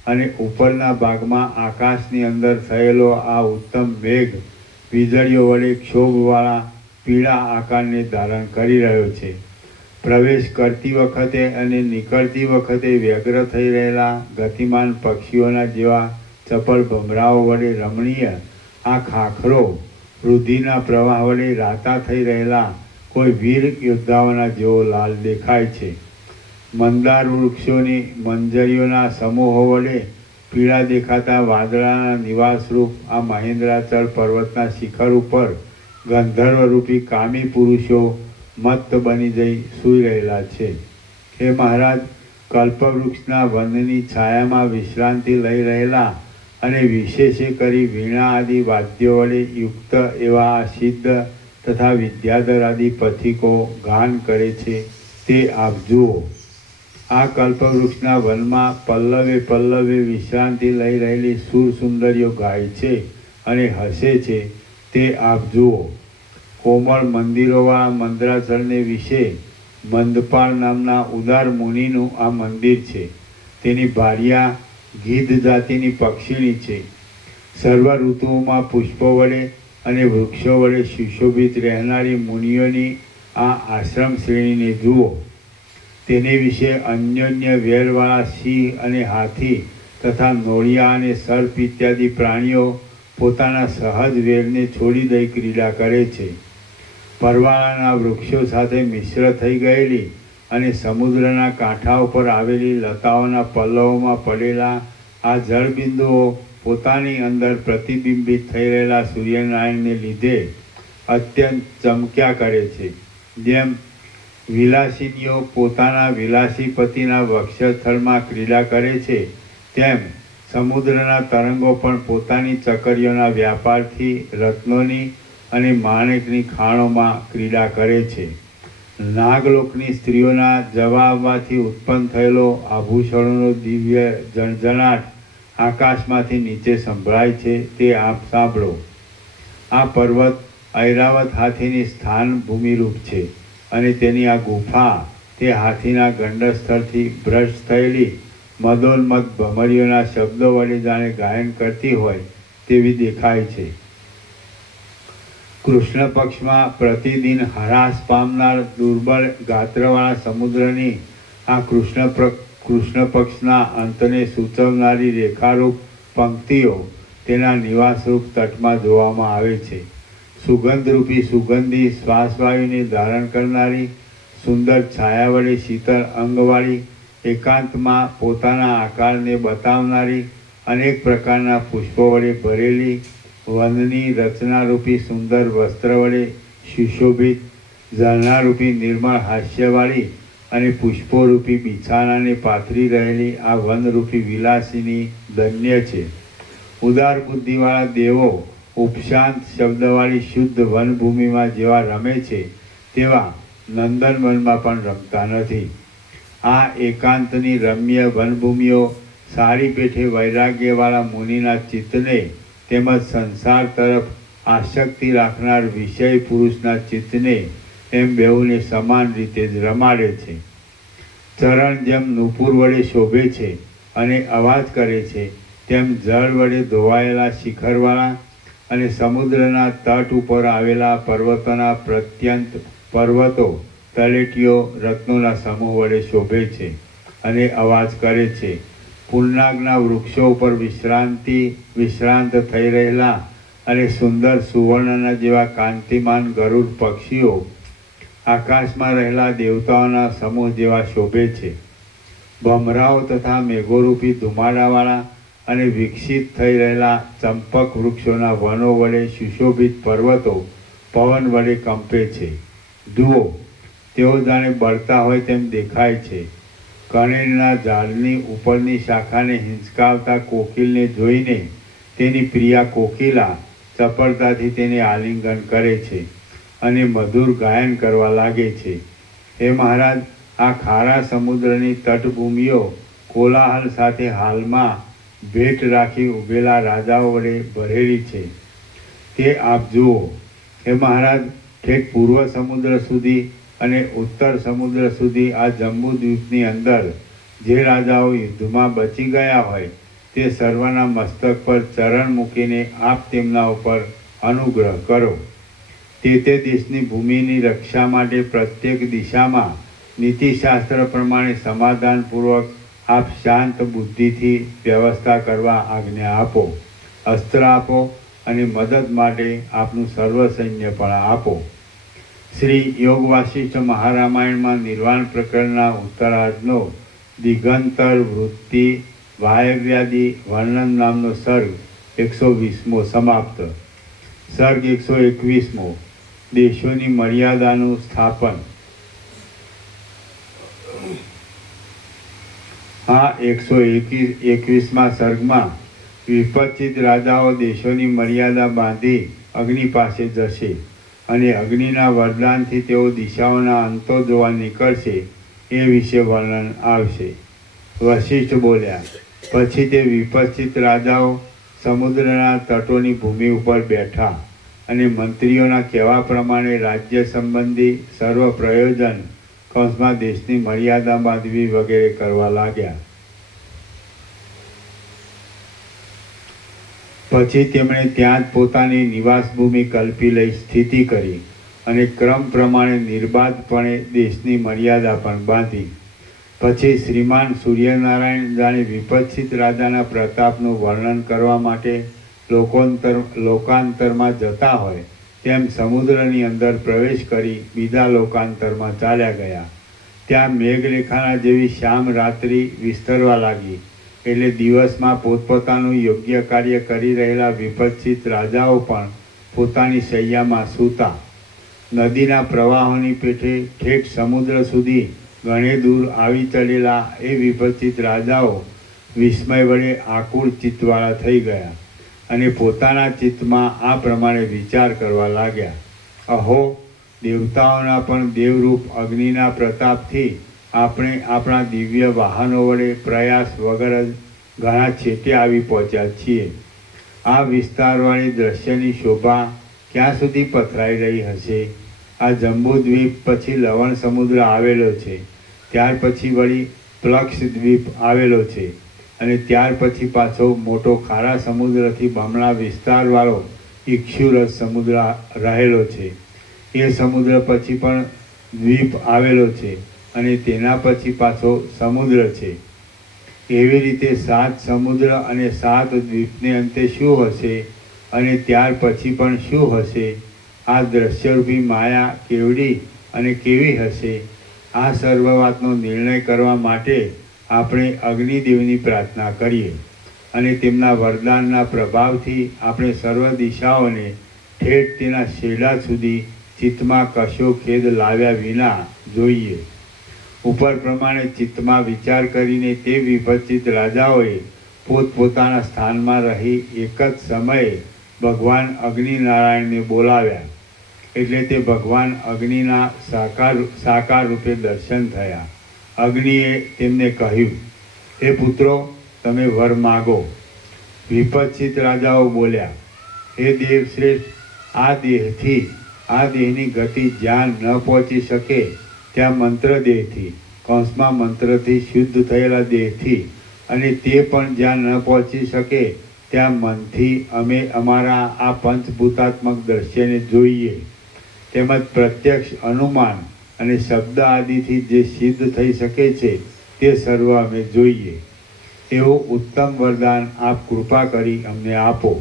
અને ઉપરના ભાગમાં આકાશની અંદર થયેલો આ ઉત્તમ મેઘ વીજળીઓ વડે ક્ષોભવાળા પીળા આકારને ધારણ કરી રહ્યો છે. પ્રવેશ કરતી વખતે અને નીકળતી વખતે વ્યગ્ર થઈ રહેલા ગતિમાન પક્ષીઓના જેવા ચપળ ભમરાઓ વડે રમણીય આ ખાખરો રુધિરના પ્રવાહ વડે રાતા થઈ રહેલા કોઈ વીર યોદ્ધાઓના જેવો લાલ દેખાય છે. મંદાર વૃક્ષોની મંજરીઓના સમૂહો વડે પીળા દેખાતા વાદળાના નિવાસરૂપ આ મહેન્દ્રાચલ પર્વતના શિખર ઉપર ગંધર્વરૂપી કામી પુરુષો મત્ત બની જઈ સૂઈ રહેલા છે. હે મહારાજ, કલ્પવૃક્ષના વનની છાયામાં વિશ્રાંતિ લઈ રહેલા અને વિશેષે કરી વીણા આદિ વાદ્યો વડે યુક્ત એવા આ સિદ્ધ તથા વિદ્યાધર આદિ પથિકો ગાન કરે છે, તે આપ જુઓ. આ કલ્પવૃક્ષના વનમાં પલ્લવે પલ્લવે વિશ્રાંતિ લઈ રહેલી સુર સુંદરીઓ ગાય છે અને હસે છે, તે આપ જુઓ. કોમળ મંદિરોવાળા મંદરાચળને વિશે મંદપાળ નામના ઉદાર મુનિનું આ મંદિર છે. તેની ભાર્યા ગીધ જાતિની પક્ષીણી છે. સર્વ ઋતુઓમાં પુષ્પો વડે અને વૃક્ષો વડે સુશોભિત રહેનારી મુનિઓની આ આશ્રમ શ્રેણીને જુઓ. તેની વિશે અન્યોન્ય વેરવાળા સિંહ અને હાથી તથા નોળિયા અને સર્પ ઇત્યાદિ પ્રાણીઓ પોતાના સહજ વેરને છોડી દઈ ક્રીડા કરે છે. પરવાળાના વૃક્ષો સાથે મિશ્ર થઈ ગયેલી અને સમુદ્રના કાંઠા ઉપર આવેલી લતાઓના પલ્લવોમાં પડેલા આ જળબિંદુઓ પોતાની અંદર પ્રતિબિંબિત થઈ રહેલા સૂર્યનારાયણને લીધે અત્યંત ચમક્યા કરે છે. જેમ વિલાસિનીઓ પોતાના વિલાસી પતિના વક્ષસ્થળમાં ક્રીડા કરે છે, તેમ સમુદ્રના તરંગો પણ પોતાની ચકરીઓના વ્યાપારથી રત્નોની અને માણેકની ખાણોમાં ક્રીડા કરે છે. નાગલોકની સ્ત્રીઓના જવા આવવાથી ઉત્પન્ન થયેલો આભૂષણોનો દિવ્ય જણજણાટ આકાશમાંથી નીચે સંભળાય છે, તે આપ સાંભળો. આ પર્વત ઐરાવત હાથીની સ્થાન ભૂમિરૂપ છે અને તેની આ ગુફા તે હાથીના ગંડસ્થળથી ભ્રષ્ટ થયેલી મદોન્મદ ભમરીઓના શબ્દો વડે જાણે ગાયન કરતી હોય તેવી દેખાય છે. કૃષ્ણ પક્ષમાં પ્રતિદિન હરાશ પામનાર દુર્બળ ગાત્રવાળા સમુદ્રની આ કૃષ્ણ પક્ષના અંતને સૂચવનારી રેખારૂપ પંક્તિઓ તેના નિવાસરૂપ તટમાં જોવામાં આવે છે. સુગંધરૂપી સુગંધી શ્વાસવાયુને ધારણ કરનારી સુંદર છાયા વડે શીતળ અંગવાળી એકાંતમાં પોતાના આકારને બતાવનારી અનેક પ્રકારના પુષ્પો વડે ભરેલી વનની રચનારૂપી સુંદર વસ્ત્ર વડે સુશોભિત, ઝરણારૂપી નિર્મળ હાસ્યવાળી અને પુષ્પોરૂપી બિછાનાને પાથરી રહેલી આ વનરૂપી વિલાસિની ધન્ય છે. ઉદાર બુદ્ધિવાળા દેવો ઉપશાંત શબ્દવાળી શુદ્ધ વનભૂમિમાં જેવા રમે છે તેવા નંદનવનમાં પણ રમતા નથી. આ એકાંતની રમ્ય વનભૂમિઓ સારી પેઠે વૈરાગ્યવાળા મુનિના ચિત્તને તેમજ સંસાર તરફ આસક્તિ રાખનાર વિષય પુરુષના ચિત્તને એમ બેઉને સમાન રીતે જ રમાડે છે. ચરણ જેમ નુપુર વડે શોભે છે અને અવાજ કરે છે, તેમ જળ વડે ધોવાયેલા શિખરવાળા અને સમુદ્રના તટ ઉપર આવેલા પર્વતોના પ્રત્યંત પર્વતો તળેટીઓ રત્નોના સમૂહ વડે શોભે છે અને અવાજ કરે છે. પુન્નાગના વૃક્ષો ઉપર વિશ્રાંત થઈ રહેલા અને સુંદર સુવર્ણના જેવા કાંતિમાન ગરુડ પક્ષીઓ આકાશમાં રહેલા દેવતાઓના સમૂહ જેવા શોભે છે. ભમરાઓ તથા મેઘોરૂપી ધુમાડાવાળા અને વિકસિત થઈ રહેલા ચંપક વૃક્ષોના વનો વડે સુશોભિત પર્વતો પવન વડે કંપે છે. જુઓ, તેઓ જાણે બળતા હોય તેમ દેખાય છે. કણેરના ઝાડની ઉપરની શાખાને હિંચકાવતા કોકિલને જોઈને તેની પ્રિયા કોકિલા ચપળતાથી તેને આલિંગન કરે છે અને મધુર ગાયન કરવા લાગે છે. હે મહારાજ, આ ખારા સમુદ્રની તટભૂમિઓ કોલાહલ સાથે હાલમાં ભેટ રાખી ઊભેલા રાજાઓ વડે ભરેલી છે. તે આપ જુઓ. હે મહારાજ, ઠેઠ પૂર્વ સમુદ્ર સુધી અને ઉત્તર સમુદ્ર સુધી આ જંબુદ્વીપની અંદર જે રાજાઓ યુદ્ધમાં બચી ગયા હોય તે સર્વના મસ્તક પર ચરણ મૂકીને આપ તેમના ઉપર અનુગ્રહ કરો. તે દેશની ભૂમિની રક્ષા માટે પ્રત્યેક દિશામાં નીતિશાસ્ત્ર પ્રમાણે સમાધાનપૂર્વક આપ શાંત બુદ્ધિથી વ્યવસ્થા કરવા આજ્ઞા આપો. અસ્ત્ર આપો અને મદદ માટે આપનું સર્વ સૈન્ય પણ આપો. શ્રી યોગ વાસિષ્ઠ મહારામાયણમાં નિર્વાણ પ્રકરણના ઉત્તરાર્ધનો દિગંતર વૃત્તિ વાયવ્યાદિ વર્ણન નામનો સર્ગ 120મો સમાપ્ત. સર્ગ 121મો દેશોની મર્યાદાનું સ્થાપન. આ 121મા સર્ગમાં વિપચિત રાજાઓ દેશોની મર્યાદા બાંધી અગ્નિ પાસે જશે અને અગ્નિના વરદાનથી તેઓ દિશાઓના અંતો જોવા નીકળશે એ વિશે વર્ણન આવશે. વશિષ્ઠ બોલ્યા, પછી તે વિપચિત રાજાઓ સમુદ્રના તટોની ભૂમિ ઉપર બેઠા અને મંત્રીઓના કહેવા પ્રમાણે રાજ્ય સંબંધી સર્વ પ્રયોજન કૌંસમાં દેશની મર્યાદા બાંધવી વગેરે કરવા લાગ્યા. પછી તેમણે ત્યાં જ પોતાની નિવાસ ભૂમિ કલ્પી લઈ સ્થિતિ કરી અને ક્રમ પ્રમાણે નિર્બાધપણે દેશની મર્યાદા પણ બાંધી. પછી શ્રીમાન સૂર્યનારાયણ જાણે વિપચિત રાજાના પ્રતાપનું વર્ણન કરવા માટે લોકાંતરમાં જતા હોય તેમ સમુદ્રની અંદર પ્રવેશ કરી બીજા લોકાંતરમાં ચાલ્યા ગયા. ત્યાં મેઘરેખાના જેવી શ્યામ રાત્રિ વિસ્તરવા લાગી. એટલે દિવસમાં પોતપોતાનું યોગ્ય કાર્ય કરી રહેલા વિપચિત રાજાઓ પણ પોતાની શૈયામાં સૂતા. નદીના પ્રવાહોની પેઠે ઠેઠ સમુદ્ર સુધી ઘણે દૂર આવી ચડેલા એ વિપચિત રાજાઓ વિસ્મય વડે આકુળ ચિત્તવાળા થઈ ગયા અને પોતાના ચિત્તમાં આ પ્રમાણે વિચાર કરવા લાગ્યા. અહો, દેવતાઓના પણ દેવરૂપ અગ્નિના પ્રતાપથી આપણે આપણા દિવ્ય વાહનો વડે પ્રયાસ વગર જ ઘણા છેટે આવી પહોંચ્યા છીએ. આ વિસ્તારવાળી દ્રશ્યની શોભા ક્યાં સુધી પથરાઈ રહી હશે? આ જંબુદ્વીપ પછી લવણ સમુદ્ર આવેલો છે, ત્યાર પછી વળી પ્લક્ષ દ્વીપ આવેલો છે અને ત્યાર પછી પાછો મોટો ખારા સમુદ્રથી બમણા વિસ્તારવાળો ઇક્ષુરસ સમુદ્ર રહેલો છે. એ સમુદ્ર પછી પણ દ્વીપ આવેલો છે અને તેના પછી પાછો સમુદ્ર છે. એવી રીતે 7 સમુદ્ર અને 7 દ્વીપને અંતે શું હશે અને ત્યાર પછી પણ શું હશે? આ દ્રશ્યરૂપી માયા કેવડી અને કેવી હશે? આ સર્વ વાતનો નિર્ણય કરવા માટે આપણે અગ્નિદેવની પ્રાર્થના કરીએ. અને તેમના વરદાનના પ્રભાવથી આપણે સર્વ દિશાઓને ઠેઠ તેના છેડા સુધી ચિત્તમાં કશો ખેદ લાવ્યા વિના જોઈએ. ઉપર પ્રમાણે ચિત્તમાં વિચાર કરીને તે વિભજિત રાજાઓએ પોતપોતાના સ્થાનમાં રહી એક જ સમયે ભગવાન અગ્નિનારાયણને બોલાવ્યા. એટલે તે ભગવાન અગ્નિના સાકાર રૂપે દર્શન થયા. અગ્નિએ તેમને કહ્યું, હે પુત્રો, તમે વર માગો. વિપક્ષિત રાજાઓ બોલ્યા, હે દેવશ્રેષ્ઠ, આ દેહની ગતિ જ્યાં ન પહોંચી શકે ત્યાં મંત્રદેહથી, કૌંસમાં મંત્રથી શુદ્ધ થયેલા દેહથી, અને તે પણ જ્યાં ન પહોંચી શકે ત્યાં મનથી અમે અમારા આ પંચભૂતાત્મક દ્રશ્યને જોઈએ. તેમજ પ્રત્યક્ષ અનુમાન અને શબ્દ આદિથી જે સિદ્ધ થઈ શકે છે તે સર્વ અમે જોઈએ. એવું ઉત્તમ વરદાન આપ કૃપા કરી અમને આપો.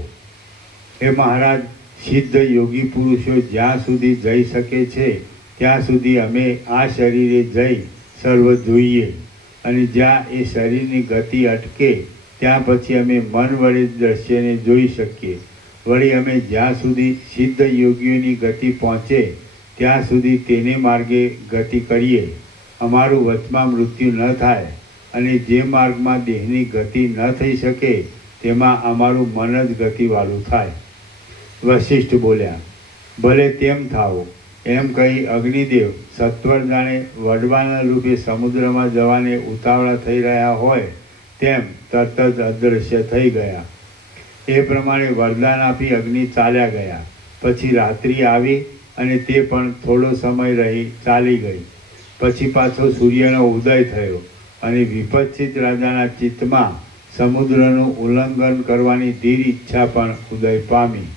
હે મહારાજ, સિદ્ધ યોગી પુરુષો જ્યાં સુધી જઈ શકે છે ત્યાં સુધી અમે આ શરીરે જઈ સર્વ જોઈએ, અને જ્યાં એ શરીરની ગતિ અટકે ત્યાં પછી અમે મન વડે દ્રશ્યને જોઈ શકીએ. વળી અમે જ્યાં સુધી સિદ્ધ યોગીઓની ગતિ પહોંચે ત્યાં સુધી તેને માર્ગે ગતિ કરીએ. અમારું વચમાં મૃત્યુ ન થાય, અને જે માર્ગમાં દેહની ગતિ ન થઈ શકે તેમાં અમારું મન જ ગતિવાળું થાય. વશિષ્ઠ બોલ્યા, ભલે તેમ થાઓ. એમ કહી અગ્નિદેવ સત્વર જાણે વડવાના રૂપે સમુદ્રમાં જવાને ઉતાવળા થઈ રહ્યા હોય તેમ તરત જ અદૃશ્ય થઈ ગયા. એ પ્રમાણે વરદાન આપી અગ્નિ ચાલ્યા ગયા. પછી રાત્રિ આવી અને તે પણ થોડો સમય રહી ચાલી ગઈ. પછી પાછો સૂર્યનો ઉદય થયો અને વિપક્ષિત રાજાના ચિત્તમાં સમુદ્રનું ઉલ્લંઘન કરવાની ધીર ઈચ્છા પણ ઉદય પામી.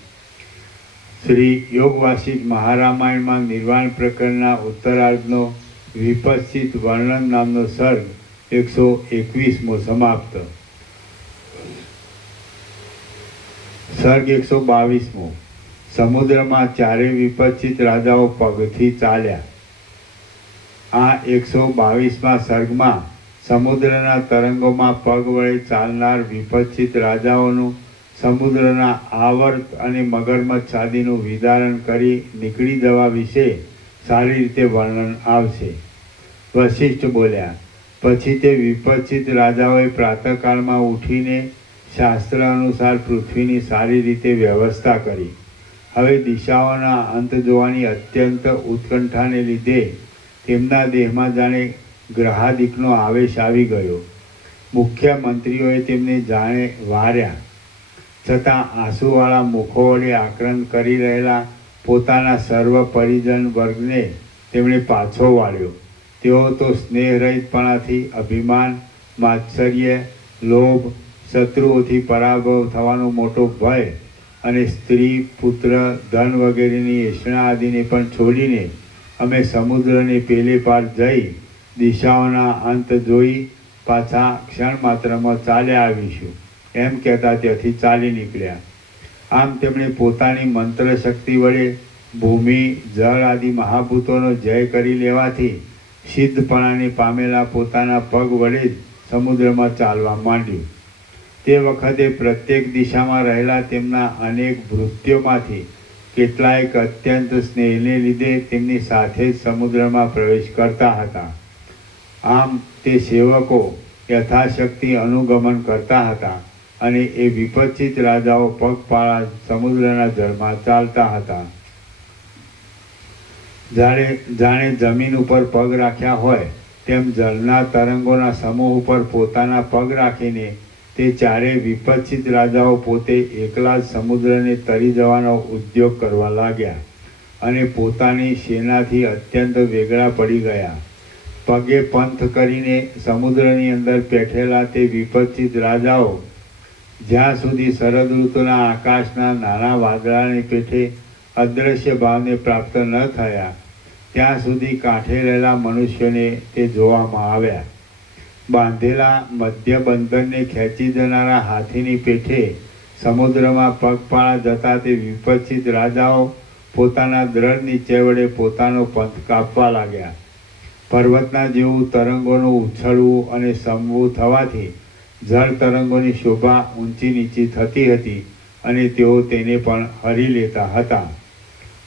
શ્રી યોગ વાસિષ્ઠ મહારામાયણમાં નિર્વાણ પ્રકરણના ઉત્તરાર્ધનો વિપક્ષિત વર્ણન નામનો સર્ગ 121મો સમાપ્ત. સર્ગ 122મો. સમુદ્રમાં ચારે વિપક્ષિત રાજાઓ પગથી ચાલ્યા. આ 122મા સર્ગમાં સમુદ્રના તરંગોમાં પગ વડે ચાલનાર વિપક્ષિત રાજાઓનું સમુદ્રના આવર્ત અને મગરમચ્છ આદિનું વિદારણ કરી નીકળી જવા વિશે સારી રીતે વર્ણન આવશે. વશિષ્ઠ બોલ્યા, પછી તે વિપક્ષિત રાજાઓએ પ્રાતઃકાળમાં ઉઠીને શાસ્ત્ર અનુસાર પૃથ્વીની સારી રીતે વ્યવસ્થા કરી. હવે દિશાઓના અંત જોવાની અત્યંત ઉત્કંઠાને લીધે તેમના દેહમાં જાણે ગ્રહાદિકનો આવેશ આવી ગયો. મુખ્ય મંત્રીઓએ તેમને જાણે વાર્યા, છતાં આંસુવાળા મુખો વડે આક્રંદ કરી રહેલા પોતાના સર્વ પરિજન વર્ગને તેમણે પાછો વાળ્યો. તેઓ તો સ્નેહરહિતપણાથી અભિમાન, માત્સર્ય, લોભ, શત્રુઓથી પરાભવ થવાનો મોટો ભય અને સ્ત્રી, પુત્ર, ધન વગેરેની એષણા આદિને પણ છોડીને અમે સમુદ્રને પેલે પાર જઈ દિશાઓના અંત જોઈ પાછા ક્ષણ માત્રમાં ચાલ્યા આવીશું એમ કહેતા ત્યાંથી ચાલી નીકળ્યા. આમ તેમણે પોતાની મંત્ર શક્તિ વડે ભૂમિ, જળ આદિ મહાભૂતોનો જય કરી લેવાથી સિદ્ધપણાને પામેલા પોતાના પગ વડે જ સમુદ્રમાં ચાલવા માંડ્યું. તે વખતે પ્રત્યેક દિશામાં રહેલા તેમના અનેક ભૃત્યોમાંથી કેટલાયક અત્યંત સ્નેહને લીધે તેમની સાથે જ સમુદ્રમાં પ્રવેશ કરતા હતા. આમ તે સેવકો યથાશક્તિ અનુગમન કરતા હતા, અને એ વિપક્ષિત રાજાઓ પગપાળા સમુદ્રના જળમાં ચાલતા હતા. જાણે જમીન ઉપર પગ રાખ્યા હોય તેમ જળના તરંગોના સમૂહ ઉપર પોતાના પગ રાખીને તે ચારેય વિપક્ષિત રાજાઓ પોતે એકલા જ સમુદ્રને તરી જવાનો ઉદ્યોગ કરવા લાગ્યા, અને પોતાની સેનાથી અત્યંત વેગળા પડી ગયા. પગે પંથ કરીને સમુદ્રની અંદર બેઠેલા તે વિપક્ષિત રાજાઓ જ્યાં સુધી શરદ ઋતુના આકાશના નાના વાદળાની પેઠે અદૃશ્ય ભાવને પ્રાપ્ત ન થયા ત્યાં સુધી કાંઠે રહેલા મનુષ્યોને તે જોવામાં આવ્યા. બાંધેલા મધ્ય બંધનને ખેંચી જનારા હાથીની પેઠે સમુદ્રમાં પગપાળા જતા તે વિપક્ષિત રાજાઓ પોતાના દ્રઢ નીચે વડે પોતાનો પંથ કાપવા લાગ્યા. પર્વતના જેવું તરંગોનું ઉછળવું અને સમવું થવાથી જળ તરંગોની શોભા ઊંચી નીચી થતી હતી અને તેઓ તેને પણ હરી લેતા હતા.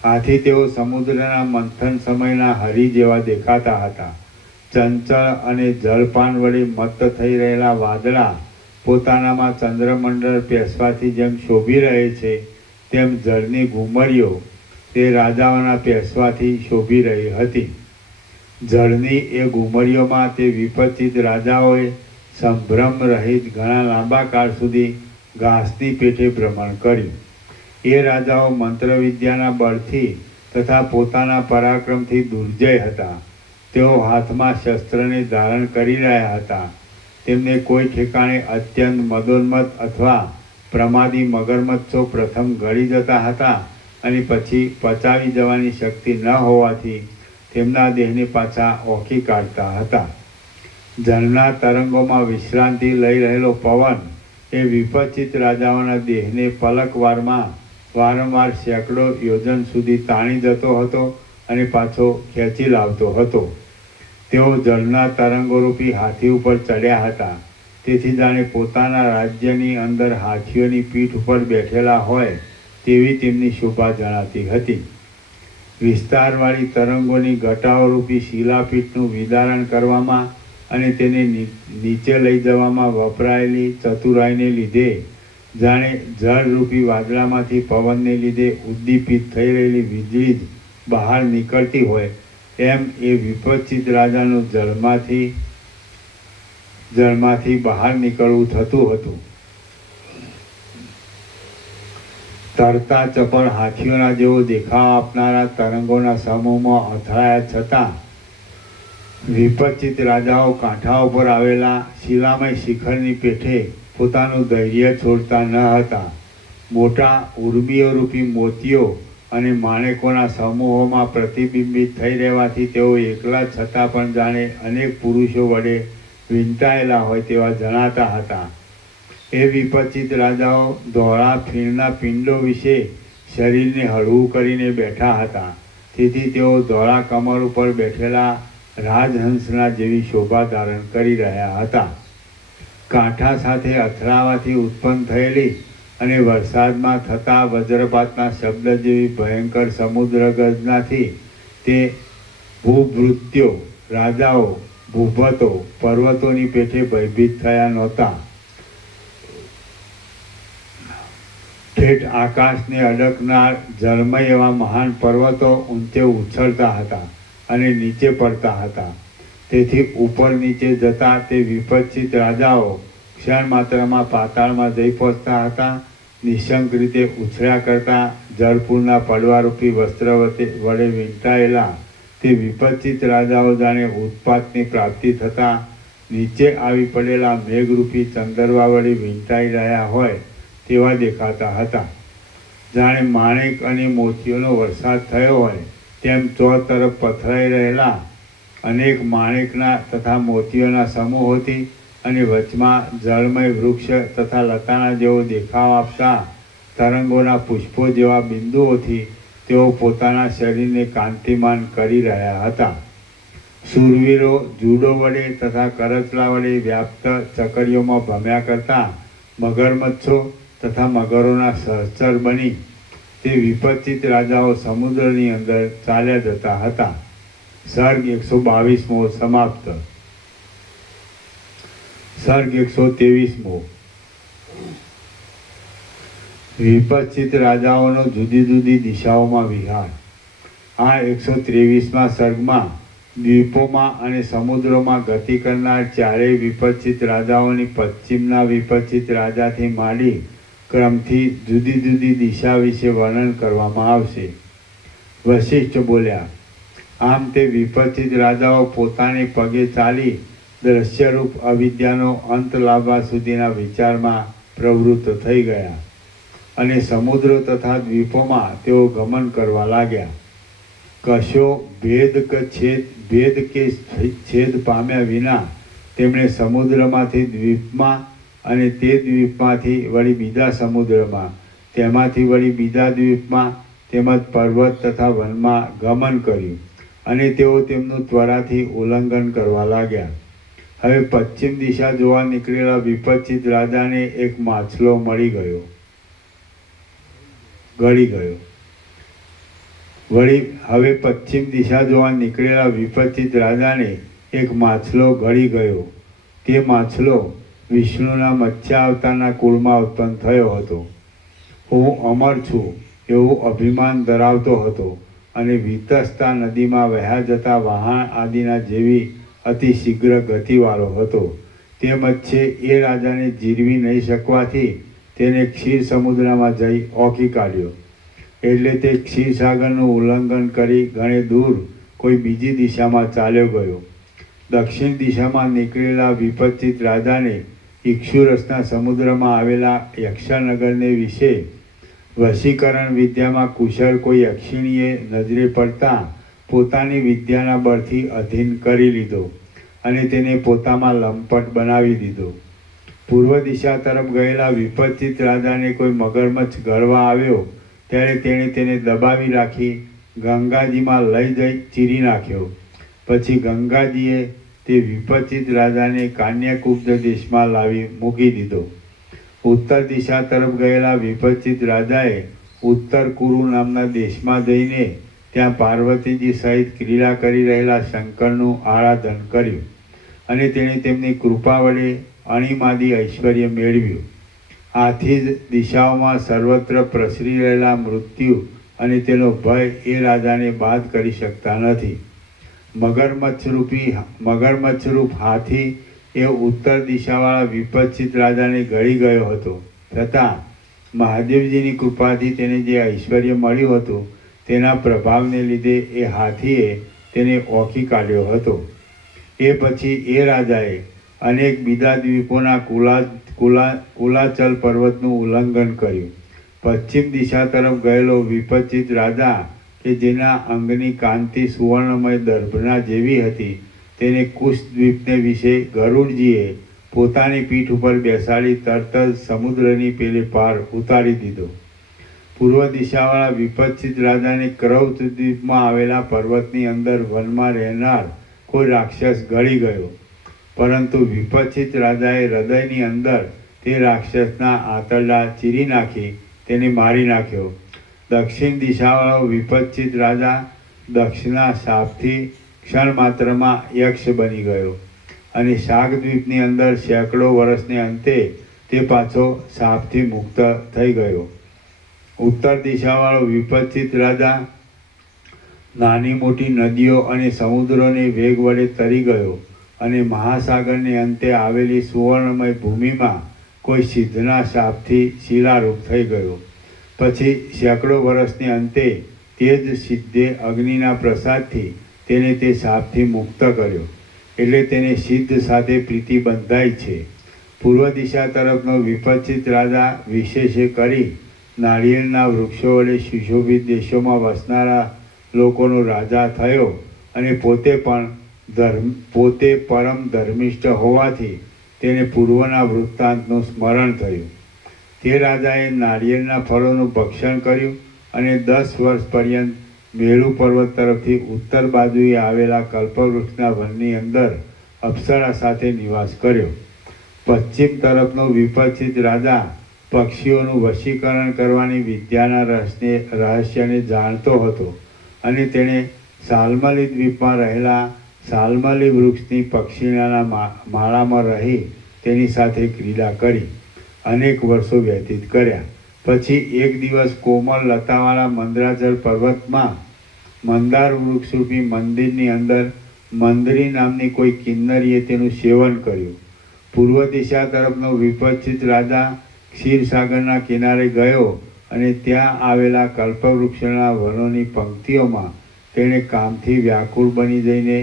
આથી તેઓ સમુદ્રના મંથન સમયના હરી જેવા દેખાતા હતા. ચંચળ અને જળપાન વડે મત્ત થઈ રહેલા વાદળા પોતાનામાં ચંદ્રમંડળ પેસવાથી જેમ શોભી રહે છે, તેમ જળની ઘુમરીઓ તે રાજાઓના પેસવાથી શોભી રહી હતી. જળની એ ઘુમરીઓમાં તે વિપચિત રાજાઓએ સંભ્રમ રહિત ઘણા લાંબા કાળ સુધી ઘાસની પેઠે ભ્રમણ કર્યું. એ રાજાઓ મંત્રવિદ્યાના બળથી તથા પોતાના પરાક્રમથી દુર્જય હતા. તેઓ હાથમાં શસ્ત્રને ધારણ કરી રહ્યા હતા. તેમને કોઈ ઠેકાણે અત્યંત મદોન્મત્ત અથવા પ્રમાદી મગરમચ્છો પ્રથમ ગળી જતા હતા અને પછી પચાવી જવાની શક્તિ ન હોવાથી તેમના દેહને પાછા ઓખી કાઢતા હતા. જળના તરંગોમાં વિશ્રાંતિ લઈ રહેલો પવન એ વિપચિત રાજાઓના દેહને પલકવારમાં વારંવાર સેંકડો યોજન સુધી તાણી જતો હતો અને પાછો ખેંચી લાવતો હતો. તેઓ જળના તરંગોરૂપી હાથી ઉપર ચડ્યા હતા. તેથી જાણે પોતાના રાજ્યની અંદર હાથીઓની પીઠ ઉપર બેઠેલા હોય તેવી તેમની શોભા જણાતી હતી. વિસ્તારવાળી તરંગોની ઘટાઓરૂપી શિલાપીઠનું વિદારણ કરવામાં અને તેને નીચે લઈ જવામાં વપરાયેલી ચતુરાઈને લીધે જાણે જળરૂપી વાદળામાંથી પવનને લીધે ઉદ્દીપિત થઈ રહેલી વીજળી જ બહાર નીકળતી હોય, એમ એ વિપચિત રાજાનું જળમાંથી બહાર નીકળવું થતું હતું. તરતા ચપળ હાથીઓના જેવો દેખાવ આપનારા તરંગોના સમૂહમાં અથડાયા છતાં વિપચિત રાજાઓ કાંઠા ઉપર આવેલા શિલામય શિખરની પેઠે પોતાનું ધૈર્ય છોડતા ન હતા. મોટા ઉર્મિઓરૂપી મોતીઓ અને માણેકોના સમૂહોમાં પ્રતિબિંબિત થઈ રહેવાથી તેઓ એકલા છતાં પણ જાણે અનેક પુરુષો વડે વીંટાયેલા હોય તેવા જણાતા હતા. એ વિપચિત રાજાઓ ધોળા ફીણના પિંડો વિશે શરીરને હળવું કરીને બેઠા હતા. તેથી તેઓ ધોળા કમર ઉપર બેઠેલા રાજહંસના જેવી શોભા ધારણ કરી રહ્યા હતા. કાંઠા સાથે અથડાવાથી ઉત્પન્ન થયેલી અને વરસાદમાં થતા વજ્રપાતના શબ્દ જેવી ભયંકર સમુદ્ર ગર્જનાથી તે ભૂભૃત્યો રાજાઓ ભૂભતો પર્વતોની પેઠે ભયભીત થયા નહોતા. ઠેઠ આકાશને અડકનાર જળમય એવા મહાન પર્વતો ઊંચે ઉછળતા હતા અને નીચે પડતા હતા. તેથી ઉપર નીચે જતા તે વિપચિત રાજાઓ ક્ષણ માત્રમાં પાતાળમાં જઈ પહોંચતા હતા. નિશંક રીતે ઉછળ્યા કરતા જળપૂરના પડવારૂપી વસ્ત્ર વડે વીંટાયેલા તે વિપચિત રાજાઓ જાણે ઉત્પાતની પ્રાપ્તિ થતાં નીચે આવી પડેલા મેઘરૂપી ચંદરવા વડે વીંટાઈ રહ્યા હોય તેવા દેખાતા હતા. જાણે માણેક અને મોતીઓનો વરસાદ થયો હોય તેમ ચોતરફ પથરાઈ રહેલા અનેક માણેકના તથા મોતીઓના સમૂહોથી અને વચમાં જળમય વૃક્ષ તથા લતાના જેવો દેખાવ આપતા તરંગોના પુષ્પો જેવા બિંદુઓથી તેઓ પોતાના શરીરને કાંતિમાન કરી રહ્યા હતા. શૂરવીરો જુડો વડે તથા કરચલા વડે વ્યાપ્ત ચકડીઓમાં ભમ્યા કરતા મગરમચ્છો તથા મગરોના સહચર બની તે વિપચિત રાજાઓ સમુદ્રની અંદર ચાલ્યા જતા હતા. સર્ગ 122મો સમાપ્ત. સર્ગ 123મો. વિપચિત રાજાઓનો જુદી જુદી દિશાઓમાં વિહાર. આ 123મા સર્ગમાં દ્વીપોમાં અને સમુદ્રોમાં ગતિ કરનાર ચારેય વિપચિત રાજાઓની પશ્ચિમના વિપચિત રાજાથી માંડી ક્રમથી જુદી જુદી દિશા વિશે વર્ણન કરવામાં આવશે. વશિષ્ઠ બોલ્યા, આમ તે વિપચિત રાજાઓ પોતાને પગે ચાલી દ્રશ્યરૂપ અવિદ્યાનો અંત લાવવા સુધીના વિચારમાં પ્રવૃત્ત થઈ ગયા અને સમુદ્ર તથા દ્વીપોમાં તેઓ ગમન કરવા લાગ્યા. કશો ભેદ કે છેદ પામ્યા વિના તેમણે સમુદ્રમાંથી દ્વીપમાં અને તે દ્વીપમાંથી વળી બીજા સમુદ્રમાં, તેમાંથી વળી બીજા દ્વીપમાં તેમજ પર્વત તથા વનમાં ગમન કર્યું અને તેઓ તેમનું ત્વરાથી ઉલ્લંઘન કરવા લાગ્યા. હવે પશ્ચિમ દિશા જોવા નીકળેલા વિપચિત રાજાને એક માછલો મળી ગયો, ગળી ગયો. વળી હવે પશ્ચિમ દિશા જોવા નીકળેલા વિપચિત રાજાને એક માછલો ગળી ગયો. તે માછલો વિષ્ણુના મત્સ્ય અવતારના કુળમાં ઉત્પન્ન થયો હતો. હું અમર છું એવું અભિમાન ધરાવતો હતો અને વિતસતા નદીમાં વહ્યા જતા વહાણ આદિના જેવી અતિ શીઘ્ર ગતિવાળો હતો. તે મત્સ્યે એ રાજાને જીરવી નહીં શકવાથી તેને ક્ષીર સમુદ્રમાં જઈ ઓકી કાઢ્યો. એટલે તે ક્ષીરસાગરનું ઉલ્લંઘન કરી ઘણે દૂર કોઈ બીજી દિશામાં ચાલ્યો ગયો. દક્ષિણ દિશામાં નીકળેલા વિપચિત રાજાને ઇક્ષુરસના સમુદ્રમાં આવેલા યક્ષનગરને વિશે વશીકરણ વિદ્યામાં કુશળ કોઈ યક્ષિણીએ નજરે પડતા પોતાની વિદ્યાના બળથી અધીન કરી લીધો અને તેને પોતામાં લંપટ બનાવી દીધો. પૂર્વ દિશા તરફ ગયેલા વિપચિત રાજાને કોઈ મગરમચ્છ ગળવા આવ્યો ત્યારે તેણે તેને દબાવી રાખી ગંગાજીમાં લઈ જઈ ચીરી નાખ્યો. પછી ગંગાજીએ તે વિપચિત રાજાને કાન્યાકુબ્જ દેશમાં લાવી મૂકી દીધો. ઉત્તર દિશા તરફ ગયેલા વિપચિત રાજાએ ઉત્તર કુરુ નામના દેશમાં જઈને ત્યાં પાર્વતીજી સહિત ક્રીડા કરી રહેલા શંકરનું આરાધન કર્યું અને તેણે તેમની કૃપા વડે અણિમાદી ઐશ્વર્ય મેળવ્યું. આથી જ દિશાઓમાં સર્વત્ર પ્રસરી રહેલા મૃત્યુ અને તેનો ભય એ રાજાને બાદ કરી શકતા નથી. મગરમચ્છરૂપ હાથી એ ઉત્તર દિશાવાળા વિપચિત રાજાને ગળી ગયો હતો. છતાં મહાદેવજીની કૃપાથી તેને જે ઐશ્વર્ય મળ્યું હતું તેના પ્રભાવને લીધે એ હાથીએ તેને ઓકી કાઢ્યો હતો. એ પછી એ રાજાએ અનેક બીજા દ્વીપોના કુલાચલ પર્વતનું ઉલ્લંઘન કર્યું. પશ્ચિમ દિશા તરફ ગયેલો વિપચિત રાજા કે જેના અંગની કાંતિ સુવર્ણમય દર્ભના જેવી હતી તેને કુશ દ્વીપને વિશે ગરુડજીએ પોતાની પીઠ ઉપર બેસાડી તરત જ સમુદ્રની પેલે પાર ઉતારી દીધો. પૂર્વ દિશાવાળા વિપચિત રાજાને ક્રૌત દ્વીપમાં આવેલા પર્વતની અંદર વનમાં રહેનાર કોઈ રાક્ષસ ગળી ગયો, પરંતુ વિપચિત રાજાએ હૃદયની અંદર તે રાક્ષસના આંતરડા ચીરી નાખી તેને મારી નાખ્યો. દક્ષિણ દિશાવાળો વિપચિત રાજા દક્ષના શાપથી ક્ષણ માત્રમાં યક્ષ બની ગયો અને શાકદ્વીપની અંદર સેંકડો વર્ષને અંતે તે પાછો શાપથી મુક્ત થઈ ગયો. ઉત્તર દિશાવાળો વિપચિત રાજા નાની મોટી નદીઓ અને સમુદ્રોને વેગ વડે તરી ગયો અને મહાસાગરને અંતે આવેલી સુવર્ણમય ભૂમિમાં કોઈ સિદ્ધના શાપથી શિલારૂપ થઈ ગયો. પછી સેંકડો વર્ષને અંતે તે જ સિદ્ધે અગ્નિના પ્રસાદથી તેને તે શાપથી મુક્ત કર્યો. એટલે તેને સિદ્ધ સાથે પ્રીતિ બંધાઈ છે. પૂર્વ દિશા તરફનો વિપચિત રાજા વિશેષે કરી નાળિયેરના વૃક્ષો વડે સુશોભિત દેશોમાં વસનારા લોકોનો રાજા થયો અને પોતે પરમ ધર્મિષ્ઠ હોવાથી તેને પૂર્વના વૃત્તાંતનું સ્મરણ થયું. તે રાજાએ નાળિયેરના ફળોનું ભક્ષણ કર્યું અને 10 વર્ષ પર્યંત મેરુ પર્વત તરફથી ઉત્તર બાજુએ આવેલા કલ્પવૃક્ષના વનની અંદર અપ્સરા સાથે નિવાસ કર્યો. પશ્ચિમ તરફનો વિપચિત રાજા પક્ષીઓનું વશીકરણ કરવાની વિદ્યાના રહસ્યને જાણતો હતો અને તેણે સાલમલી દ્વીપમાં રહેલા સાલમલી વૃક્ષની પક્ષીણાના માળામાં રહી તેની સાથે ક્રીડા કરી અનેક વર્ષો વ્યતીત કર્યા. પછી એક દિવસ કોમળ લતાવાળા મંદરાચલ પર્વતમાં મંદાર વૃક્ષરૂપી મંદિરની અંદર મંદરી નામની કોઈ કિન્નરીએ તેનું સેવન કર્યું. પૂર્વ દિશા તરફનો વિપચિત રાજા ક્ષીરસાગરના કિનારે ગયો અને ત્યાં આવેલા કલ્પવૃક્ષના વનોની પંક્તિઓમાં તેણે કામથી વ્યાકુળ બની જઈને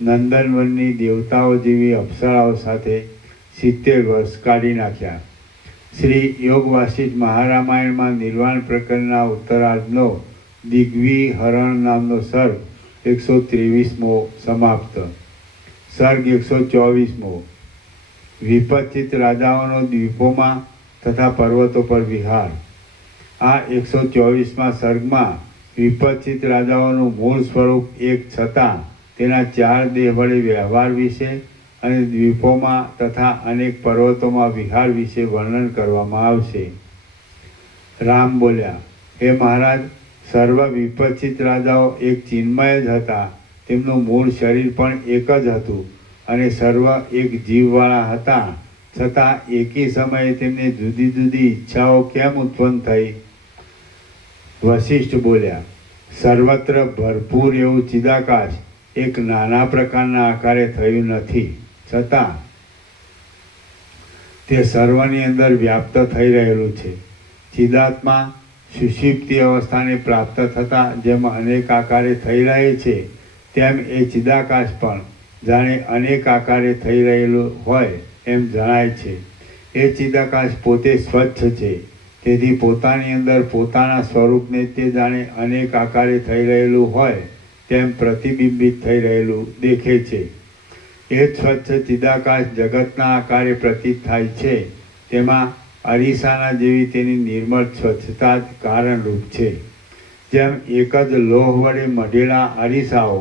નંદનવનની દેવતાઓ જેવી અપ્સરાઓ સાથે 70 વર્ષ કાઢી નાખ્યા. શ્રી યોગ વાસિષ્ઠ મહારામાયણમાં નિર્વાણ પ્રકરણના ઉત્તરાર્ધનો દિગ્વિહરણ નામનો સર્ગ 123મો સમાપ્ત. સર્ગ 124મો. વિપચિત રાજાઓનો દ્વીપોમાં તથા પર્વતો પર વિહાર. આ 124મા સર્ગમાં વિપચિત રાજાઓનું મૂળ સ્વરૂપ એક છતાં તેના 4 દેહ વડે વ્યવહાર વિશે અને દ્વીપોમાં તથા અનેક પર્વતોમાં વિહાર વિશે વર્ણન કરવામાં આવશે. રામ બોલ્યા, હે મહારાજ, સર્વ વિપચિત રાજાઓ એક ચિન્મય જ હતા. તેમનું મૂળ શરીર પણ એક જ હતું અને સર્વ એક જીવવાળા હતા. છતાં એકી સમયે તેમને જુદી જુદી ઈચ્છાઓ કેમ ઉત્પન્ન થઈ? વશિષ્ઠ બોલ્યા, સર્વત્ર ભરપૂર એવું ચિદાકાશ એક નાના પ્રકારના આકારે થયું નથી, છતાં તે સર્વની અંદર વ્યાપ્ત થઈ રહેલું છે. ચિદાત્મા સુષિપ્તિ અવસ્થાને પ્રાપ્ત થતાં જેમ અનેક આકારે થઈ રહે છે, તેમ એ ચિદાકાશ પણ જાણે અનેક આકારે થઈ રહેલું હોય એમ જણાય છે. એ ચિદાકાશ પોતે સ્વચ્છ છે, તેથી પોતાની અંદર પોતાના સ્વરૂપને તે જાણે અનેક આકારે થઈ રહેલું હોય તેમ પ્રતિબિંબિત થઈ રહેલું દેખે છે. એ સ્વચ્છ ચિદાકાશ જગતના આકારે પ્રતીત થાય છે. તેમાં અરીસાના જેવી તેની નિર્મળ સ્વચ્છતા જ કારણરૂપ છે. જેમ એક જ લોહ વડે મઢેલા અરીસાઓ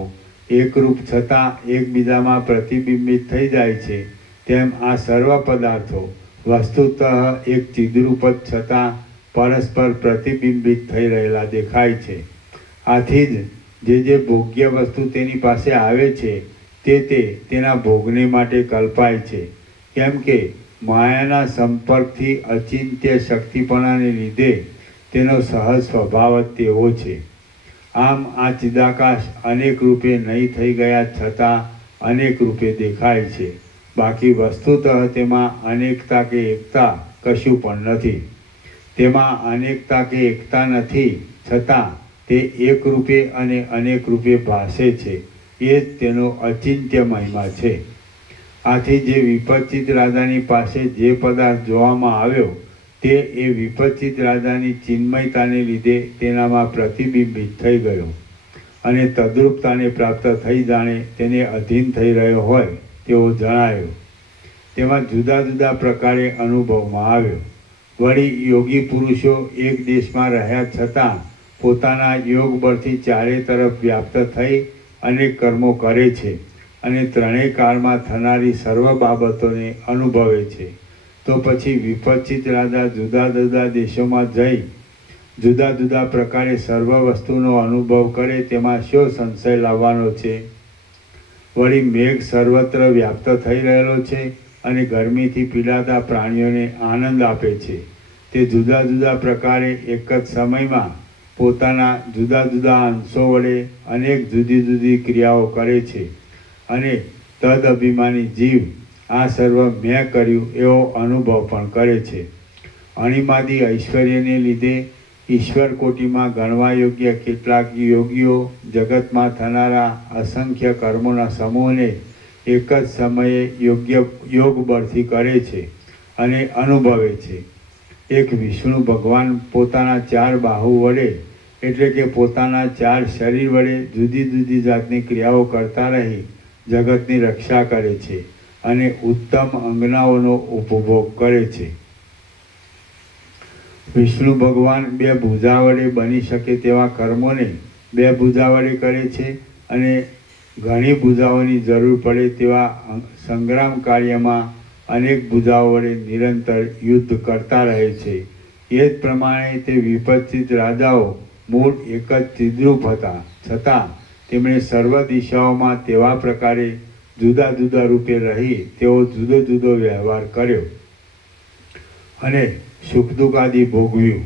એકરૂપ છતાં એકબીજામાં પ્રતિબિંબિત થઈ જાય છે, તેમ આ સર્વ પદાર્થો વસ્તુતઃ એક ચિદરૂપ જ છતાં પરસ્પર પ્રતિબિંબિત થઈ રહેલા દેખાય છે. આથી જ જે ભોગ્ય વસ્તુ તેની પાસે આવે છે તે તેના ભોગને માટે કલ્પાય છે. કેમ કે માયાના સંપર્કથી અચિંત્ય શક્તિપણાને લીધે તેનો સહજ સ્વભાવ જ તેવો છે. આમ આ ચિદાકાશ અનેક રૂપે નહીં થઈ ગયા છતાં અનેક રૂપે દેખાય છે. બાકી વસ્તુતઃ તેમાં અનેકતા કે એકતા કશું પણ નથી. તેમાં અનેકતા કે એકતા નથી, છતાં તે એક રૂપે અને અનેક રૂપે ભાસે છે. એ જ તેનો અચિંત્ય મહિમા છે. આથી જે વિપચિત રાજાની પાસે જે પદાર્થ જોવામાં આવ્યો તે એ વિપચિત રાજાની ચિન્મયતાને લીધે તેનામાં પ્રતિબિંબિત થઈ ગયો અને તદ્રુપતાને પ્રાપ્ત થઈ જાણે તેને અધીન થઈ રહ્યો હોય તેવો જણાયો. તેમાં જુદા જુદા પ્રકારે અનુભવમાં આવ્યો. વળી યોગી પુરુષો એક દેશમાં રહ્યા છતાં પોતાના યોગ બળથી ચારે તરફ વ્યાપ્ત થઈ અનેક કર્મો કરે છે અને ત્રણેય કાળમાં થનારી સર્વ બાબતોને અનુભવે છે. તો પછી વિપચિત રાજા જુદા જુદા દેશોમાં જઈ જુદા જુદા પ્રકારે સર્વ વસ્તુનો અનુભવ કરે તેમાં શો સંશય લાવવાનો છે? વળી મેઘ સર્વત્ર વ્યાપ્ત થઈ રહેલો છે અને ગરમીથી પીડાતા પ્રાણીઓને આનંદ આપે છે. તે જુદા જુદા પ્રકારે એક જ સમયમાં પોતાના જુદા જુદા અંશો વડે અનેક જુદી જુદી ક્રિયાઓ કરે છે અને તદ અભિમાની જીવ આ સર્વ મેં કર્યું એવો અનુભવ પણ કરે છે. અણિમાદી ઐશ્વર્યને લીધે ઈશ્વર કોટીમાં ગણવા યોગ્ય કેટલાક યોગીઓ જગતમાં થનારા અસંખ્ય કર્મોના સમૂહને એક જ સમયે યોગ બળથી કરે છે અને અનુભવે છે. એક વિષ્ણુ ભગવાન પોતાના 4 બાહુ વડે એટલે કે પોતાના 4 શરીર વડે જુદી જુદી જાતની ક્રિયાઓ કરતા રહી જગતની રક્ષા કરે છે અને ઉત્તમ અંગનાઓનો ઉપભોગ કરે છે. વિષ્ણુ ભગવાન 2 ભુજા વડે બની શકે તેવા કર્મોને 2 ભુજા વડે કરે છે અને ઘણી ભુજાઓની જરૂર પડે તેવા સંગ્રામ કાર્યમાં અનેક ભુજાઓ વડે નિરંતર યુદ્ધ કરતા રહે છે. એ જ પ્રમાણે તે વિપચિત રાજાઓ મૂળ એક જ ચિદ્રૂપ હતા, છતાં તેમણે સર્વ દિશાઓમાં તેવા પ્રકારે જુદા જુદા રૂપે રહી તેઓ જુદો જુદો વ્યવહાર કર્યો અને સુખ દુઃખ આદિ ભોગવ્યું.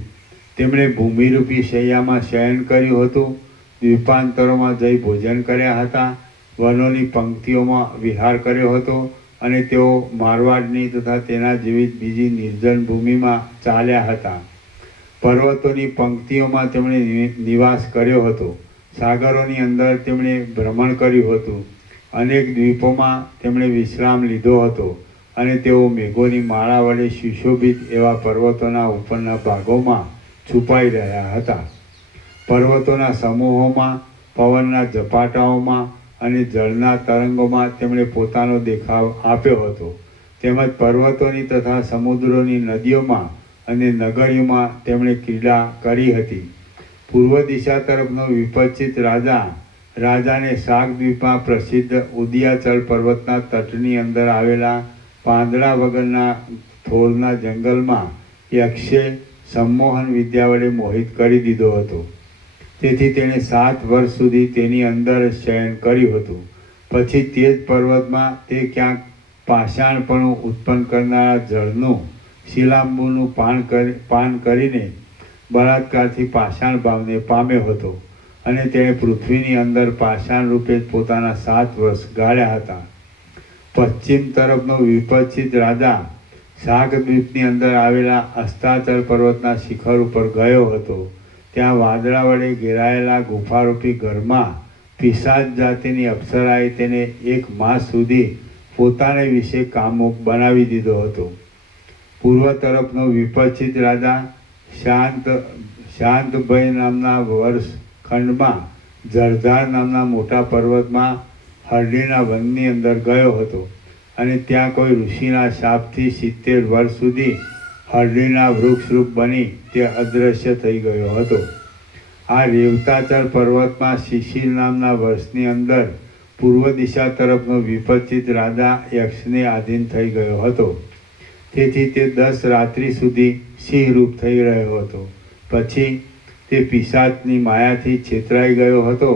તેમણે ભૂમિરૂપી શૈયામાં શયન કર્યું હતું, દ્વીપાંતરોમાં જઈ ભોજન કર્યા હતા, વનોની પંક્તિઓમાં વિહાર કર્યો હતો અને તેઓ મારવાડની તથા તેના જેવી બીજી નિર્જન ભૂમિમાં ચાલ્યા હતા. પર્વતોની પંક્તિઓમાં તેમણે નિવાસ કર્યો હતો. સાગરોની અંદર તેમણે ભ્રમણ કર્યું હતું. અનેક દ્વીપોમાં તેમણે વિશ્રામ લીધો હતો અને તેઓ મેઘોની માળા વડે સુશોભિત એવા પર્વતોના ઉપરના ભાગોમાં છુપાઈ રહ્યા હતા. પર્વતોના સમૂહોમાં, પવનના ઝપાટાઓમાં અને જળના તરંગોમાં તેમણે પોતાનો દેખાવ આપ્યો હતો. તેમજ પર્વતોની તથા સમુદ્રોની નદીઓમાં અને નગરીઓમાં તેમણે ક્રીડા કરી હતી. પૂર્વ દિશા તરફનો વિપચિત રાજા રાજાને શાકદ્વીપમાં પ્રસિદ્ધ ઉદયાચલ પર્વતના તટની અંદર આવેલા પાંદડા વગરના થોરના જંગલમાં યક્ષે સંમોહન વિદ્યા વડે મોહિત કરી દીધો હતો. તેથી તેણે 7 વર્ષ સુધી તેની અંદર શયન કર્યું હતું. પછી તે જ પર્વતમાં તે ક્યાંક પાષાણપણું ઉત્પન્ન કરનારા જળનું શિલાંબુનું પાન કરીને બળાત્કારથી પાષાણ ભાવને પામ્યો હતો અને તેણે પૃથ્વીની અંદર પાષાણ રૂપે પોતાના 7 વર્ષ ગાળ્યા હતા. પશ્ચિમ તરફનો વિપક્ષિત રાજા શાકદ્વીપની અંદર આવેલા અસ્તાચલ પર્વતના શિખર ઉપર ગયો હતો. ત્યાં વાદળા વડે ઘેરાયેલા ગુફારૂપી ઘરમાં પિશાચ જાતિની અપ્સરાએ તેને 1 માસ સુધી પોતાને વિશે કામુક બનાવી દીધો હતો. પૂર્વ તરફનો વિપક્ષિત રાજા શાંતભય નામના વર્ષખંડમાં જળધાર નામના મોટા પર્વતમાં હરડીના વનની અંદર ગયો હતો અને ત્યાં કોઈ ઋષિના શાપથી 70 વર્ષ સુધી હરડીના વૃક્ષરૂપ બની તે અદૃશ્ય થઈ ગયો હતો. આ રેવતાચલ પર્વતમાં શિશિર નામના વર્ષની અંદર પૂર્વ દિશા તરફનો વિપક્ષિત રાજા યક્ષને આધીન થઈ ગયો હતો. તેથી તે 10 રાત્રિ સુધી સિંહરૂપ થઈ રહ્યો હતો. પછી તે પિશાચની માયાથી છેતરાઈ ગયો હતો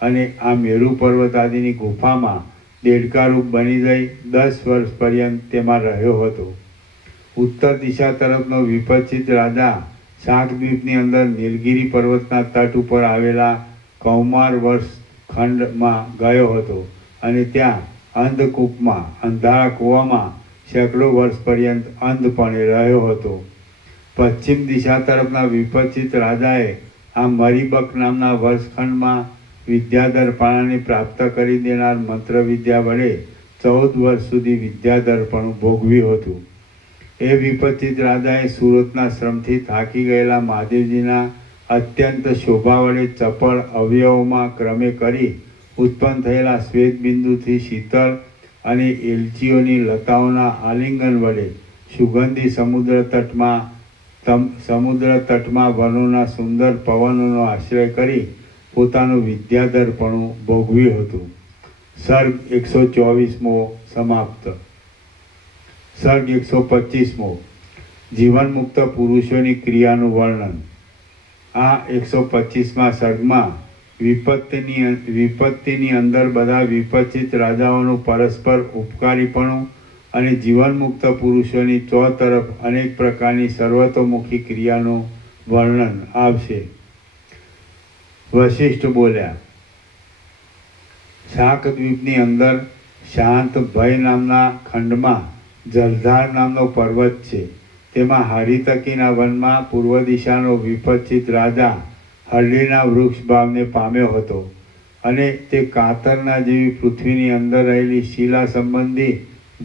અને આ મેરુ પર્વત આદિની ગુફામાં દેડકારૂપ બની જઈ 10 વર્ષ પર્યંત તેમાં રહ્યો હતો. ઉત્તર દિશા તરફનો વિપક્ષિત રાજા શાકદ્વીપની અંદર નીલગિરી પર્વતના તટ ઉપર આવેલા કૌમાર વર્ષ ખંડમાં ગયો હતો અને ત્યાં અંધકૂપમાં અંધારા કૂવામાં સેંકડો વર્ષ પર્યંત અંધપણે રહ્યો હતો. પશ્ચિમ દિશા તરફના વિપક્ષિત રાજાએ આ મરીબક નામના વર્ષખંડમાં વિદ્યાધરપણાને પ્રાપ્ત કરી દેનાર મંત્ર વિદ્યા વડે 14 વર્ષ સુધી વિદ્યાધરપણું ભોગવ્યું હતું. એ વિપક્ષિત રાજાએ સુરતના શ્રમથી થાકી ગયેલા મહાદેવજીના અત્યંત શોભા વડે ચપળ અવયવોમાં ક્રમે કરી ઉત્પન્ન થયેલા શ્વેતબિંદુથી શીતળ અને એલચીઓની લતાઓના આલિંગન વડે સુગંધી સમુદ્ર તટમાં વનોના સુંદર પવનોનો આશ્રય કરી પોતાનું વિદ્યાધરપણું ભોગવ્યું હતું. સર્ગ 124મો સમાપ્ત. સર્ગ 125મો જીવનમુક્ત પુરુષોની ક્રિયાનું વર્ણન. આ 125મા સર્ગમાં વિપત્તિની અંદર બધા વિપક્ષિત રાજાઓનું પરસ્પર ઉપકારીપણું અને જીવનમુક્ત પુરુષોની ચોતરફ અનેક પ્રકારની સર્વતોમુખી ક્રિયાનું વર્ણન આવશે. વશિષ્ઠ બોલ્યા, શાકદ્વીપની અંદર શાંત ભય નામના ખંડમાં જલધાર નામનો પર્વત છે. તેમાં હરિતકીના વનમાં પૂર્વ દિશાનો વિપક્ષિત રાજા હરડીના વૃક્ષ ભાવને પામ્યો હતો અને તે કાતરના જેવી પૃથ્વીની અંદર રહેલી શિલા સંબંધી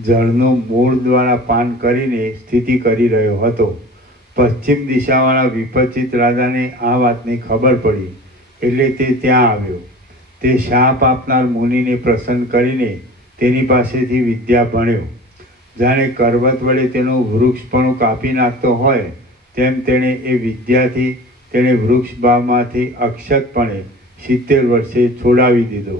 જળનું મૂળ દ્વારા પાન કરીને સ્થિતિ કરી રહ્યો હતો. પશ્ચિમ દિશાવાળા વિપક્ષિત રાજાને આ વાતની ખબર પડી એટલે તે ત્યાં આવ્યો. તે શાપ આપનાર મુનિને પ્રસન્ન કરીને તેની પાસેથી વિદ્યા ભણ્યો. જાણે કરવત વડે તેનું વૃક્ષપણું કાપી નાખતો હોય તેમ તેણે એ વિદ્યાથી તેણે વૃક્ષ ભાવમાંથી અક્ષતપણે 70 વર્ષે છોડાવી દીધો.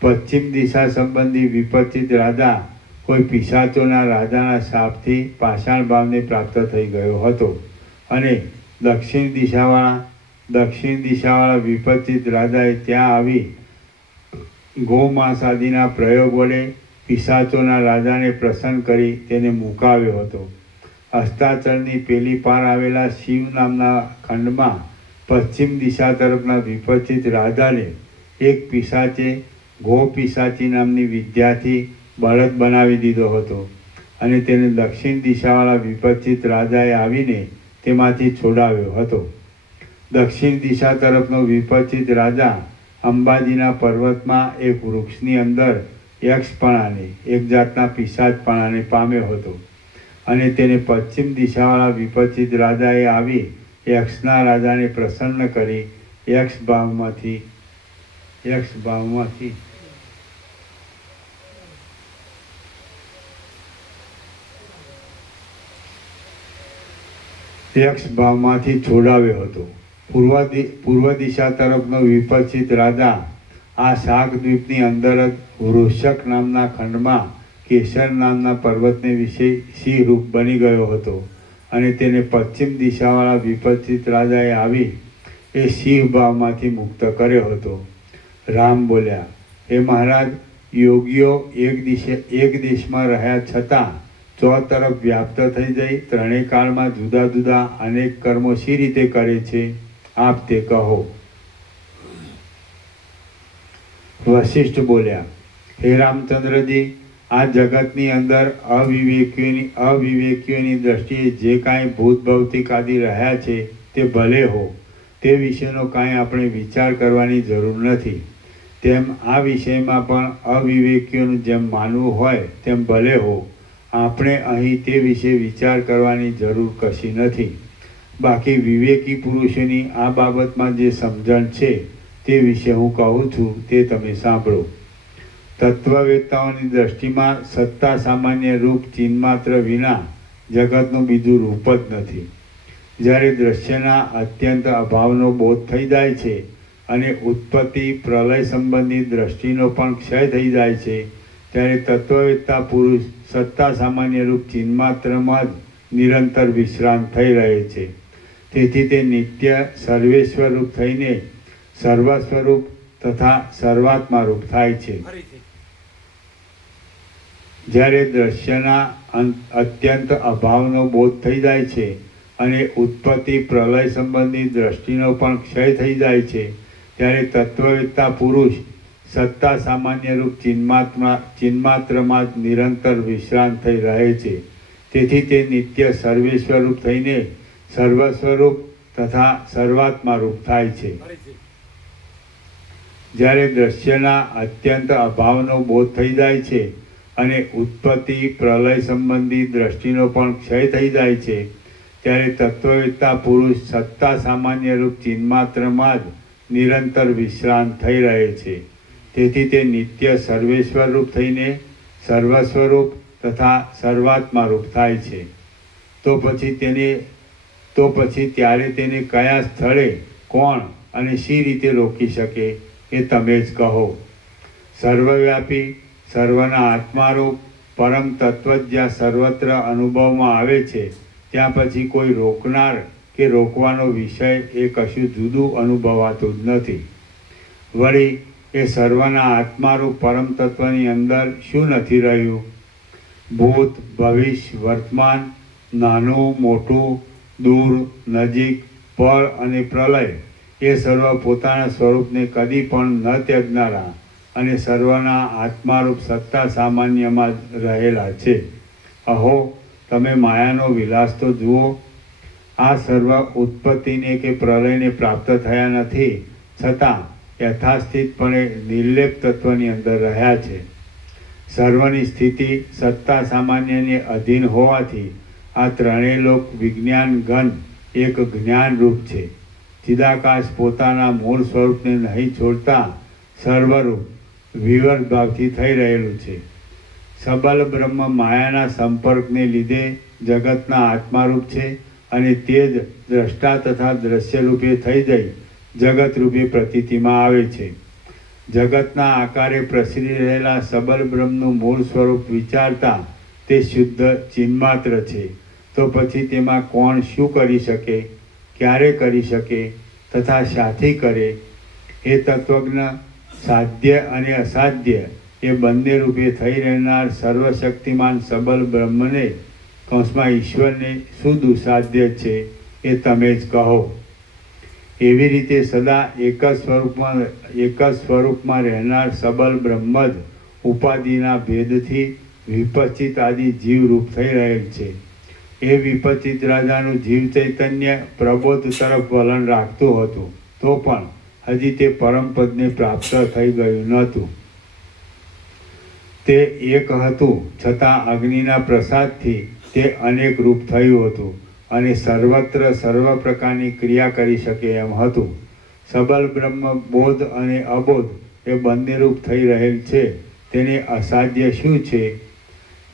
પશ્ચિમ દિશા સંબંધી વિપક્ષિત રાજા કોઈ પિશાચોના રાજાના શાપથી પાષાણ ભાવને પ્રાપ્ત થઈ ગયો હતો અને દક્ષિણ દિશાવાળા વિપક્ષિત રાજાએ ત્યાં આવી ગોમાંસ આદિના પ્રયોગ વડે પિશાચોના રાજાને પ્રસન્ન કરી તેને મુકાવ્યો હતો. અસ્તાચળની પેલી પાર આવેલા શિવ નામના ખંડમાં પશ્ચિમ દિશા તરફના વિપક્ષિત રાજાને એક પિશાચે ગો પિશાચી નામની વિદ્યાથી બળદ બનાવી દીધો હતો અને તેને દક્ષિણ દિશાવાળા વિપક્ષિત રાજાએ આવીને તેમાંથી છોડાવ્યો હતો. દક્ષિણ દિશા તરફનો વિપક્ષિત રાજા અંબાજીના પર્વતમાં એક વૃક્ષની અંદર યક્ષપણાને એક જાતના પિશાચપણાને પામ્યો હતો અને તેને પશ્ચિમ દિશાવાળા વિપક્ષિત રાજાએ આવી યક્ષના રાજાને પ્રસન્ન કરી યક્ષ ભાવમાંથી છોડાવ્યો હતો. પૂર્વ દિશા તરફનો વિપક્ષિત રાજા આ શાકદ્વીપની અંદર જ વૃષક નામના ખંડમાં કેસર નામના પર્વતને વિશે સિંહ રૂપ બની ગયો હતો અને તેને પશ્ચિમ દિશાવાળા વિપચિત રાજાએ આવી એ સિંહ ભાવમાંથી મુક્ત કર્યો હતો. રામ બોલ્યા, હે મહારાજ, યોગીઓ એક દેશમાં રહ્યા છતાં ચોતરફ વ્યાપ્ત થઈ જઈ ત્રણેય કાળમાં જુદા જુદા અનેક કર્મો શી રીતે કરે છે, આપ તે કહો. વશિષ્ઠ બોલ્યા, હે રામચંદ્રજી, આ જગતની અંદર અવિવેકીઓની દ્રષ્ટિએ જે કાંઈ ભૂત ભૌતિક આદિ રહ્યા છે તે ભલે હો, તે વિશેનો કાંઈ આપણે વિચાર કરવાની જરૂર નથી. તેમ આ વિષયમાં પણ અવિવેકીઓનું જેમ માનવું હોય તેમ ભલે હો, આપણે અહીં તે વિશે વિચાર કરવાની જરૂર કશી નથી. બાકી વિવેકી પુરુષોની આ બાબતમાં જે સમજણ છે તે વિશે હું કહું છું તે તમે સાંભળો. તત્વવેત્તાઓની દ્રષ્ટિમાં સત્તા સામાન્ય રૂપ ચિન્માત્ર વિના જગતનું બીજું રૂપ જ નથી. જ્યારે દ્રશ્યના અત્યંત અભાવનો બોધ થઈ જાય છે અને ઉત્પત્તિ પ્રલય સંબંધી દ્રષ્ટિનો પણ ક્ષય થઈ જાય છે, ત્યારે તત્વવેત્તા પુરુષ સત્તા સામાન્ય રૂપ ચિન્માત્રમાં જ નિરંતર વિશ્રાંત થઈ રહે છે. તેથી તે નિત્ય સર્વેશ્વર રૂપ થઈને સર્વસ્વરૂપ તથા સર્વાત્મા રૂપ થાય છે. જ્યારે દ્રશ્યના અત્યંત અભાવનો બોધ થઈ જાય છે અને ઉત્પત્તિ પ્રલય સંબંધી દ્રષ્ટિનો પણ ક્ષય થઈ જાય છે, ત્યારે તત્વવેત્તા પુરુષ સત્તા સામાન્ય રૂપ ચિન્માત્રમાં જ નિરંતર વિશ્રાંત થઈ રહે છે. તેથી તે નિત્ય સર્વેશ્વર રૂપ થઈને સર્વસ્વરૂપ તથા સર્વાત્મા રૂપ થાય છે. જ્યારે દ્રશ્યના અત્યંત અભાવનો બોધ થઈ જાય છે અને ઉત્પત્તિ પ્રલય સંબંધી દ્રષ્ટિનો પણ ક્ષય થઈ જાય છે, ત્યારે તત્વવેત્તા પુરુષ સત્તા સામાન્ય રૂપ ચિન્માત્રમાં જ નિરંતર વિશ્રાંત થઈ રહે છે. તેથી તે નિત્ય સર્વેશ્વર રૂપ થઈને સર્વસ્વરૂપ તથા સર્વાત્મા રૂપ થાય છે. તો પછી ત્યારે તેને કયા સ્થળે કોણ અને શી રીતે રોકી શકે એ તમે જ કહો. સર્વવ્યાપી સર્વના આત્મારૂપ પરમ તત્વ જ્યાં સર્વત્ર અનુભવમાં આવે છે, ત્યાં પછી કોઈ રોકનાર કે રોકવાનો વિષય એ કશું જુદું અનુભવાતું જ નથી. વળી એ સર્વના આત્મારૂપ પરમ તત્વની અંદર શું નથી રહ્યું? ભૂત, ભવિષ્ય, વર્તમાન, નાનું મોટું, દૂર નજીક, પળ અને પ્રલય એ સર્વ પોતાના સ્વરૂપને કદી પણ ન ત્યજનારા અને સર્વના આત્મારૂપ સત્તા સામાન્યમાં જ રહેલા છે. અહો, તમે માયાનો વિલાસ તો જુઓ. આ સર્વ ઉત્પત્તિને કે પ્રલયને પ્રાપ્ત થયા નથી, છતાં યથાસ્થિતપણે નિર્લેપ તત્વની અંદર રહ્યા છે. સર્વની સ્થિતિ સત્તા સામાન્યને અધીન હોવાથી આ ત્રણેય લોક વિજ્ઞાન ઘન એક જ્ઞાનરૂપ છે. ચિદાકાશ પોતાના મૂળ સ્વરૂપને નહીં છોડતા સર્વરૂપ વિવર્ત ભાવથી થઈ રહેલું છે. સબલ બ્રહ્મ માયાના સંપર્કને લીધે જગતના આત્મારૂપ છે અને તે જ દ્રષ્ટા તથા દ્રશ્યરૂપે થઈ જઈ જગતરૂપે પ્રતીતિમાં આવે છે. જગતના આકારે પ્રસરી રહેલા સબલ બ્રહ્મનું મૂળ સ્વરૂપ વિચારતા તે શુદ્ધ ચિન્માત્ર છે. તો પછી તેમાં કોણ શું કરી શકે, ક્યારે કરી શકે તથા શાથી કરે? એ તત્વજ્ઞ સાધ્ય અને અસાધ્ય એ બંને રૂપે થઈ રહેનાર સર્વશક્તિમાન સબલ બ્રહ્મને કૌંસમાં ઈશ્વરને શું દુસાધ્ય છે એ તમે જ કહો. એવી રીતે સદા એક જ સ્વરૂપમાં રહેનાર સબલ બ્રહ્મ જ ઉપાધિના ભેદથી વિપચિત આદિ જીવરૂપ થઈ રહેલ છે. એ વિપચિત રાજાનું જીવ ચૈતન્ય પ્રબોધ તરફ વલણ રાખતું હતું, તો પણ હજી તે પરમપદને પ્રાપ્ત થઈ ગયું નહોતું. તે એક હતું, છતાં અગ્નિના પ્રસાદથી તે અનેક રૂપ થયું હતું અને સર્વત્ર સર્વ પ્રકારની ક્રિયા કરી શકે એમ હતું. સબલ બ્રહ્મ બોધ અને અબોધ એ બંને રૂપ થઈ રહેલ છે. તેને અસાધ્ય શું છે?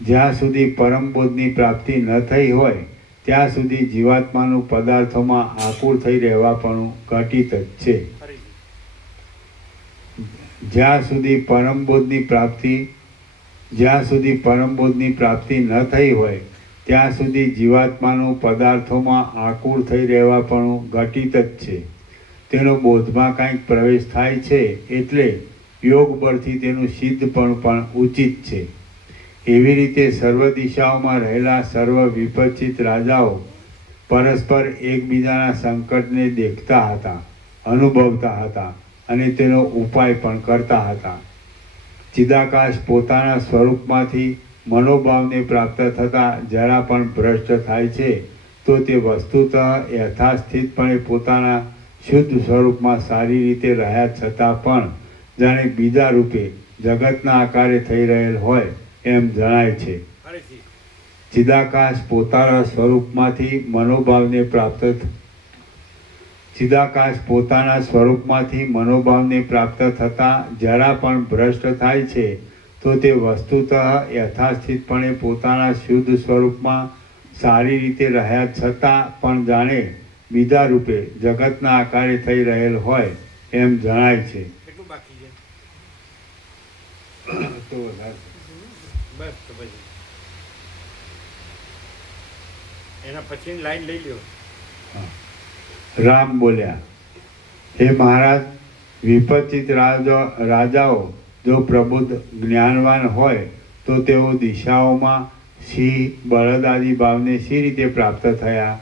જ્યાં સુધી પરમ બોધની પ્રાપ્તિ ન થઈ હોય ત્યાં સુધી જીવાત્માનું પદાર્થોમાં આકુળ થઈ રહેવાપણું ઘટિત જ છે. જ્યાં સુધી પરમબોધની પ્રાપ્તિ ન થઈ હોય ત્યાં સુધી જીવાત્માનું પદાર્થોમાં આકુળ થઈ રહેવાપણું ઘટિત જ છે. તેનો બોધમાં કંઈક પ્રવેશ થાય છે એટલે યોગ બળથી તેનું સિદ્ધપણું પણ ઉચિત છે. એવી રીતે સર્વ દિશાઓમાં રહેલા સર્વ વિપચિત રાજાઓ પરસ્પર એકબીજાના સંકટને દેખતા હતા, અનુભવતા હતા અને તેનો ઉપાય પણ કરતા હતા. ચિદાકાશ પોતાના સ્વરૂપમાંથી મનોભાવને પ્રાપ્ત થતાં જરા પણ ભ્રષ્ટ થાય છે તો તે વસ્તુતઃ યથાસ્થિતપણે પોતાના શુદ્ધ સ્વરૂપમાં સારી રીતે રહ્યા છતાં પણ જાણે બીજા રૂપે જગતના આકારે થઈ રહેલ હોય એમ જણાય છે. ચિદાકાશ પોતાના સ્વરૂપમાંથી મનોભાવને પ્રાપ્ત થતાં જરા પણ ભ્રષ્ટ થાય છે તો તે વસ્તુતઃ યથાસ્થિતપણે પોતાના શુદ્ધ સ્વરૂપમાં સારી રીતે રહ્યા છતાં પણ જાણે બીજા રૂપે જગતના આકારે થઈ રહેલ હોય એમ જણાય છે. કેટલું બાકી છે? તો વધારે. બસ તો પછી એના પછીની લાઈન લઈ લ્યો. રામ બોલ્યા, હે મહારાજ, વિપચિત રાજાઓ જો પ્રબુદ્ધ જ્ઞાનવાન હોય તો તેઓ દિશાઓમાં સિંહ બળદ આદિ ભાવને સી રીતે પ્રાપ્ત થયા?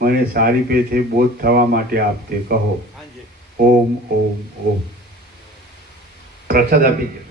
મને સારી પેથે બોધ થવા માટે આપતે કહો. ઓમ ઓમ ઓમ. પ્રસાદ આપી દો.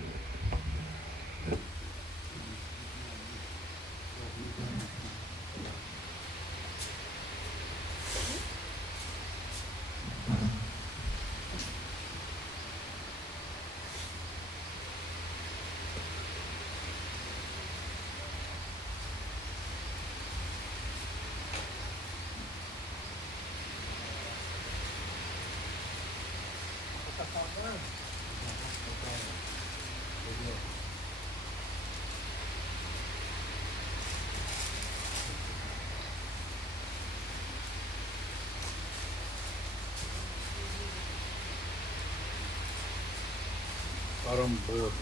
પરમ બોધ.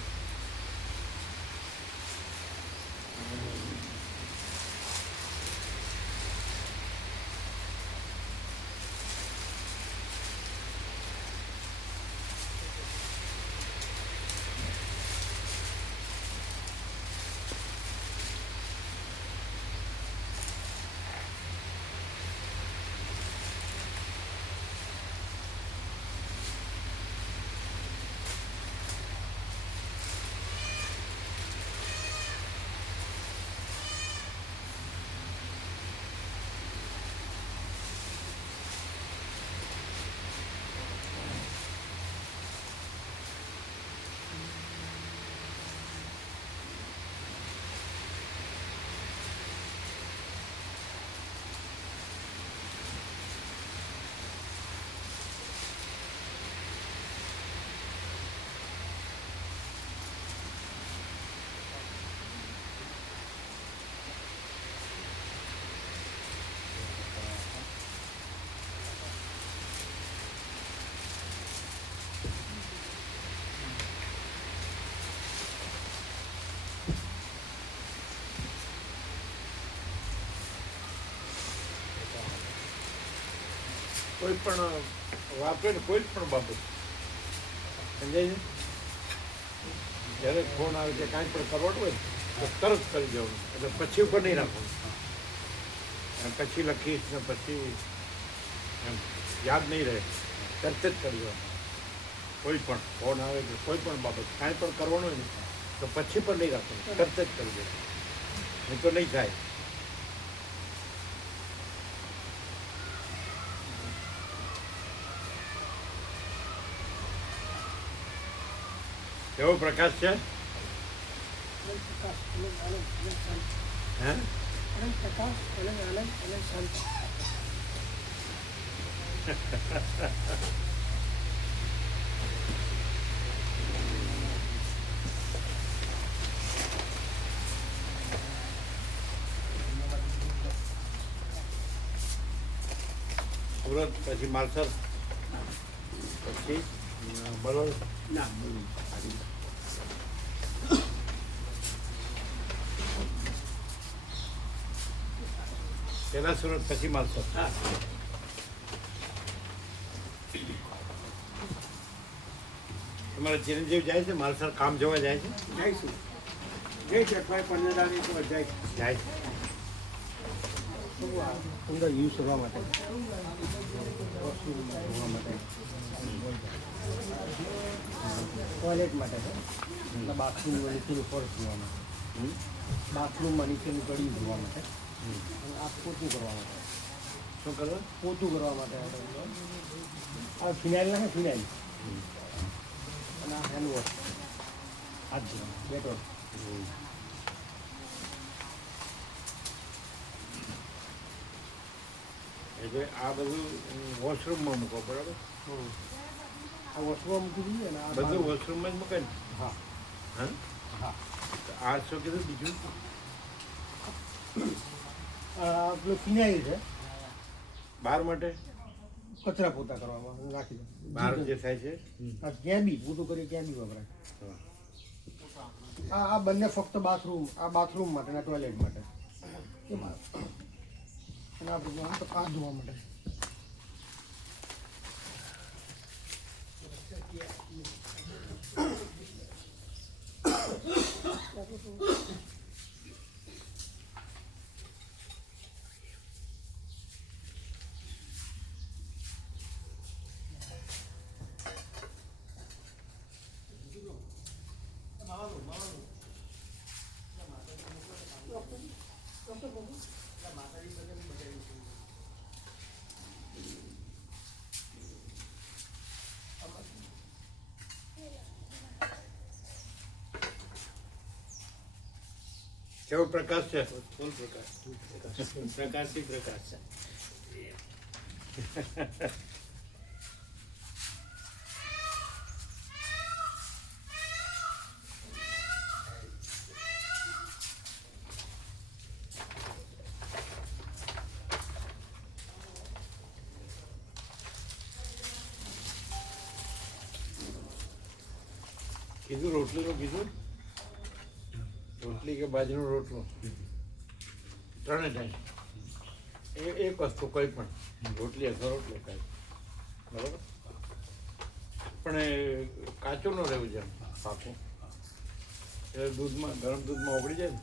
કોઈ પણ વાપરે ને કોઈ પણ બાબત સમજાય છે. જ્યારે ફોન આવે કે કાંઈ પણ કરવાનું હોય તો તરત કરી જવાનું, એટલે પછી ઉપર નહીં રાખવાનું. એમ પછી લખીશ ને પછી એમ યાદ નહીં રહે, તરત જ કરી જવાનું. કોઈ પણ ફોન આવે કે કોઈ પણ બાબત કાંઈ પણ કરવાનું હોય ને તો પછી પણ નહીં રાખવાનું, તરત જ કરી દેવાનું, નહીં તો નહીં થાય. કેવો પ્રકાશ છે? હે? સુરત, પછી માલસર, પછી બરોબર. પેલા સુરત પછી માલસર. તમારા ચિરંજીવ જાય છે માલસર કામ જોવા જાય છે? જઈશું જઈશ અઠવાડિયે 15 દાડે તો જાય જાય છે. અંદર યુઝ કરવા માટે વસ્તુ ધોવા માટે ટોયલેટ માટે છે એટલે બાથરૂમમાં નીચેનું ફર્શ ધોવા માટે બાથરૂમમાં નીચેનું કડી ધોવા માટે અને આ પોતું કરવા માટે શું કરવા? પોતું કરવા માટે આ ફિનાઇલ નાખે ફિનાઇલ અને આ હેન્ડ વોશ હાથ ધોવા ડેટોલ એટલે આ બધું વોશરૂમમાં મૂકો, બરાબર? આ વોશરૂમ મૂકી દઈએ અને આ બધું વોશરૂમમાં જ મૂકે ને? હા હા. હા તો આ શું કીધું બીજું? પેલું ફિનાઇલ છે બહાર માટે? કચરા પોતા કરવામાં રાખી દો બહાર જે થાય છે? આ ક્યાં બી પોતું કરીએ ત્યાં બી વપરાય હા. આ બંને ફક્ત બાથરૂમ માટે અને ટોયલેટ માટે અને આ બધું આમ તો હાથ ધોવા માટે કેવો પ્રકાશ છે? ફૂલ પ્રકાશ પ્રકાશી પ્રકાશ છે. કીધું રોટલીનું કીધું? રોટલી કે બાજરીનો રોટલો? ત્રણે ટાઈમ એક વસ્તુ કોઈ પણ રોટલી અથવા રોટલો કાંઈ, બરાબર? પણ એ કાચું ન રહેવું છે, પાકું. એટલે દૂધમાં, ગરમ દૂધમાં ઓગળી જાય ને.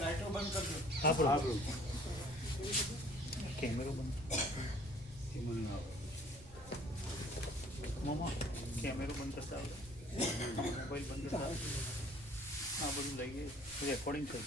લાઈટો બંધ કરજો. કેમેરો બંધ મામા કેમેરો બંધ કરતા આવડે, મોબાઈલ બંધ કરતા આવડે. આ બધું લઈએ રેકોર્ડિંગ થઈ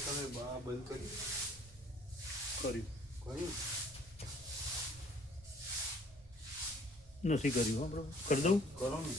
તમે બંધ કરી કર્યું કર્યું નથી કર્યું હા બરાબર કરી દઉં કરો ને